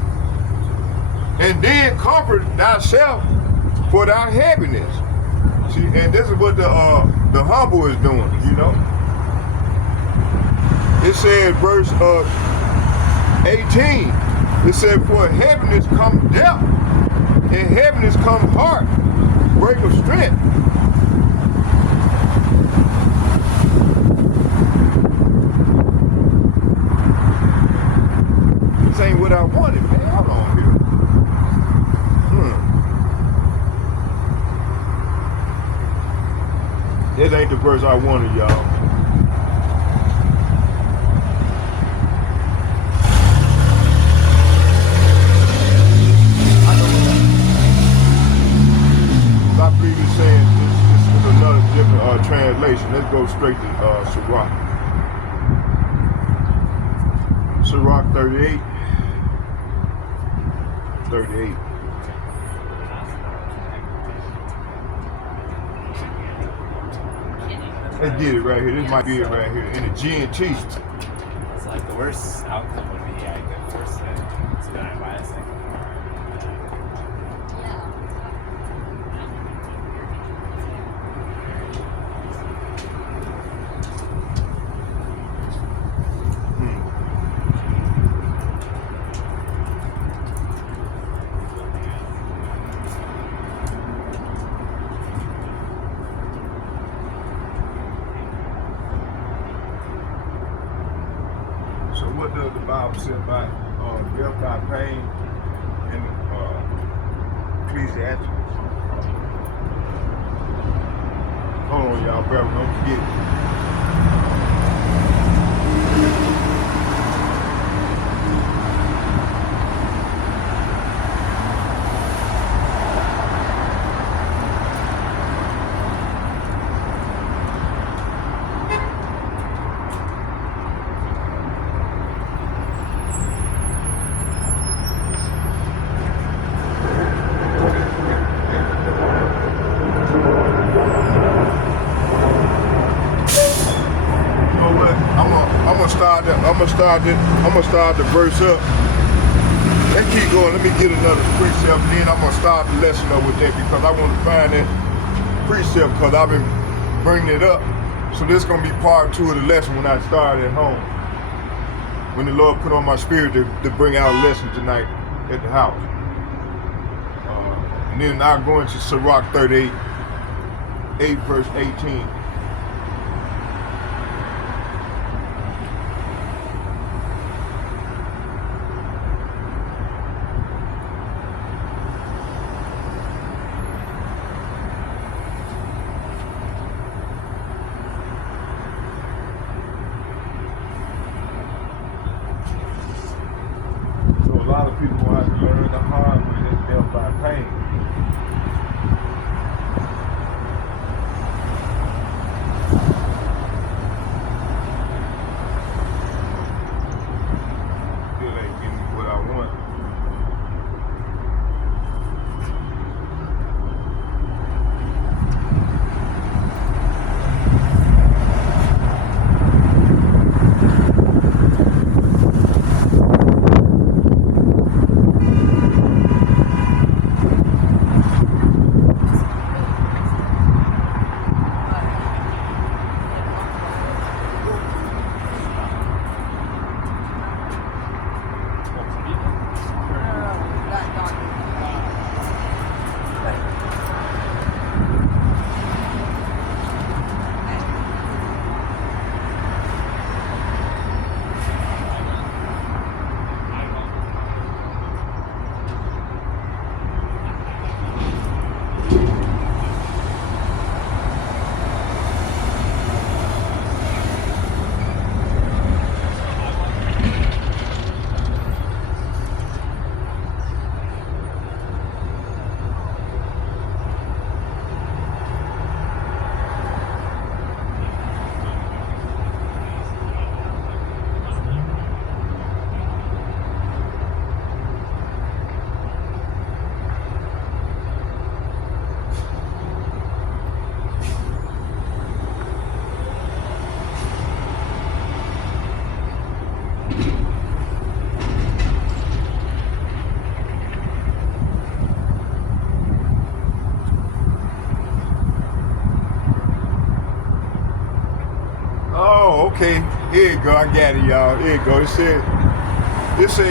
And then comfort thyself for thy heaviness. See, and this is what the humble is doing, you know. It said, verse 18, it said, for heaviness come death, and heaviness come heart, break of strength. This ain't what I wanted, man. Hold on here. This ain't the verse I wanted, y'all. I believe it's saying this is another different translation. Let's go straight to Sirach. Sirach 38. 38. Let's get it right here. This might be it right here. In the GNT. It's like the worst outcome would be I could force it to die by a second. the Bible says about death by pain in Ecclesiastes. Hold on, y'all, better don't forget. I'm gonna start the verse up. Let's keep going. Let me get another precept, and then I'm gonna start the lesson up with that because I want to find that precept because I've been bringing it up. So this is gonna be part 2 of the lesson when I start at home. When the Lord put on my spirit to bring out a lesson tonight at the house. And then I'll go into Sirach 38, 8 verse 18. A lot of people will have to learn the hard way that's death by pain. Still ain't getting me what I want. Oh, okay. Here you go. I got it, y'all. Here you go. It said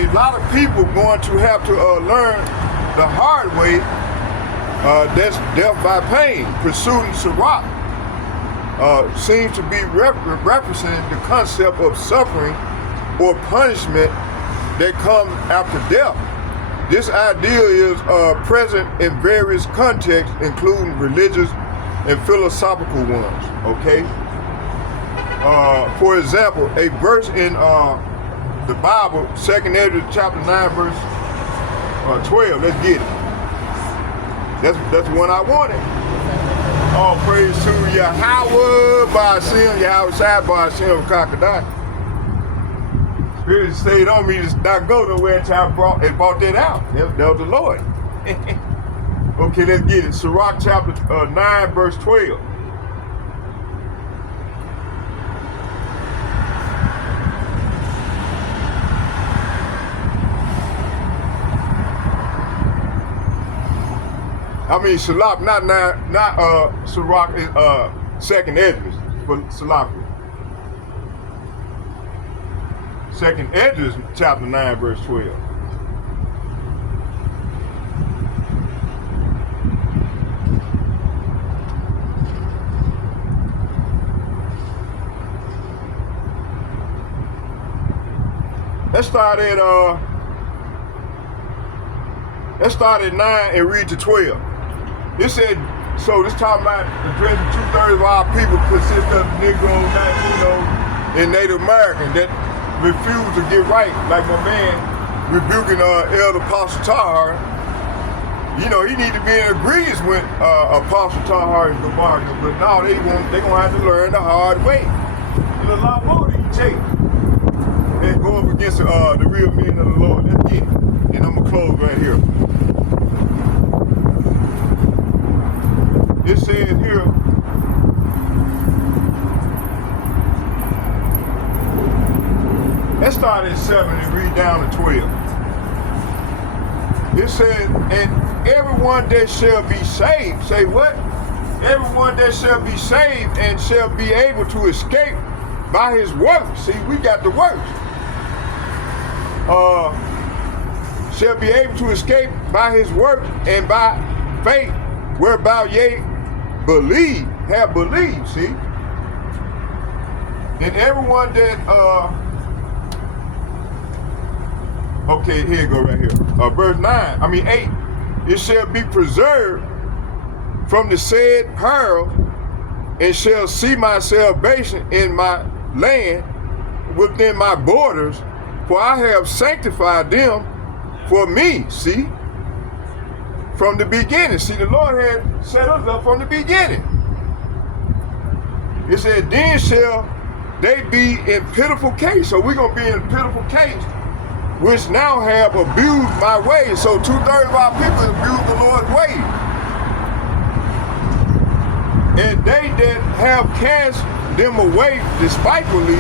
a lot of people going to have to learn the hard way. That's death by pain. Pursuing Sirach seems to be representing the concept of suffering or punishment that comes after death. This idea is present in various contexts, including religious and philosophical ones. Okay. For example, a verse in the Bible, 2nd Ezra chapter 9, verse 12. Let's get it. That's the one I wanted. All praise to Yahweh Ba'ashem, Yahweh Shai Ba'ashem Kakadai. Spirit stayed on me to not go nowhere until I brought that out. That was the Lord. Okay, let's get it. Sirach chapter 9, verse 12. I mean, Sirach, not Sirach is 2nd Esdras, but Sirach. 2nd Esdras, chapter 9, verse 12. let's start at 9 and read to 12. It said, so this talking about addressing 2/3 of our people consist of Negroes, Latinos, and Native Americans that refuse to get right, like my man rebuking Elder Apostle Tahar. You know, he need to be in agreement with Apostle Tahar and Gabarga, but now they gonna have to learn the hard way. There's a lot more that he take and go up against the real men of the Lord. Let's get it. And I'm gonna close right here. It says here, let's start at 7 and read down to 12. It says, and everyone that shall be saved, say what? Everyone that shall be saved and shall be able to escape by his works. See, we got the works. Shall be able to escape by his work and by faith, whereby ye believe, have believed, see? And everyone that, okay, here you go right here. Verse 8, it shall be preserved from the said peril and shall see my salvation in my land within my borders, for I have sanctified them for me, see? From the beginning. See, the Lord had set us up from the beginning. It said, then shall they be in pitiful case. So we're going to be in pitiful case, which now have abused my ways. So 2/3 of our people abuse the Lord's ways. And they that have cast them away despitefully,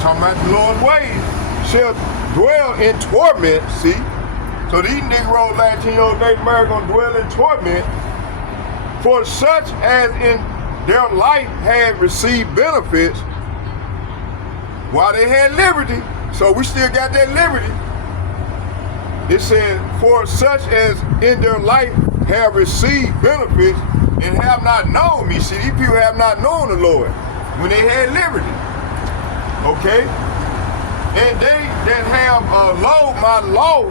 talking about the Lord's ways, shall dwell in torment, see? So these Negroes, Latinos, Native Americans gonna dwell in torment, for such as in their life had received benefits while they had liberty. So we still got that liberty. It says, for such as in their life have received benefits and have not known me. See, these people have not known the Lord when they had liberty. Okay? And they that have law, my law,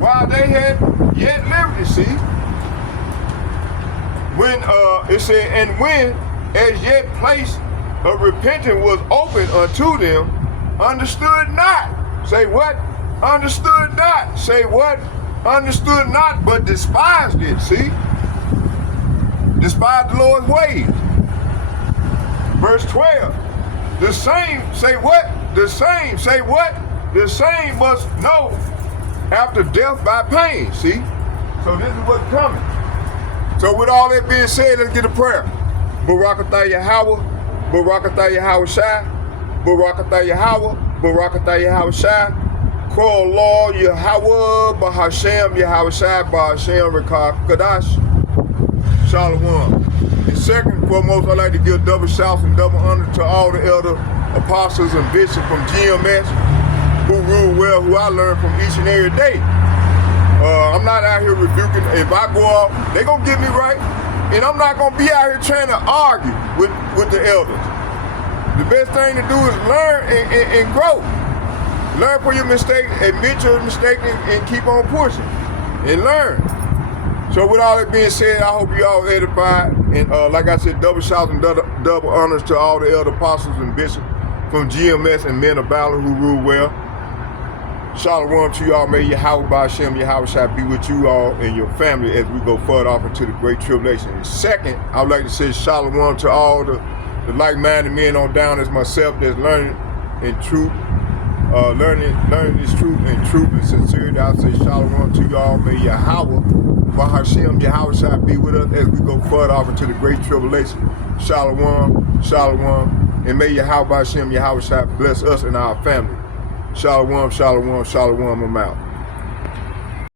while they had yet liberty, see? When, it said, and when as yet place of repentance was open unto them, understood not. Say what? Understood not. Say what? Understood not, but despised it, see? Despised the Lord's ways. Verse 12. The same, say what? The same, say what? The same must know after death by pain, see? So this is what's coming. So with all that being said, let's get a prayer. Barakatah Yahweh, Barakatah Yahweh Shai, Barakatah Yahweh, Barakatah Yahweh Shai, Call Lord Yahweh, Bahashem Yahweh Shai, Bahashem Rekah Kadash, Shalom. And second, foremost, I'd like to give double shouts and double honor to all the elder apostles and bishops from GMS who rule well, who I learn from each and every day. I'm not out here rebuking. If I go out, they gonna get me right. And I'm not gonna be out here trying to argue with the elders. The best thing to do is learn and grow. Learn from your mistake, admit your mistake, and keep on pushing. And learn. So with all that being said, I hope you all edified. And like I said, double shouts and double honors to all the elder apostles and bishops from GMS and men of valor who rule well. Shalom to y'all. May Yahweh Ba'Shem, Yahweh Shai be with you all and your family as we go further off into the great tribulation. And second, I would like to say shalom to all the like-minded men on down as myself that's learning in truth, learning this truth in truth and sincerity. I say shalom to y'all. May Yahweh Ba'Shem, Yahweh Shai be with us as we go further off into the great tribulation. Shalom, shalom, and may Yahweh Ba'Shem, Yahweh Shai bless us and our family. Shalom, shalom, shalom, I'm out.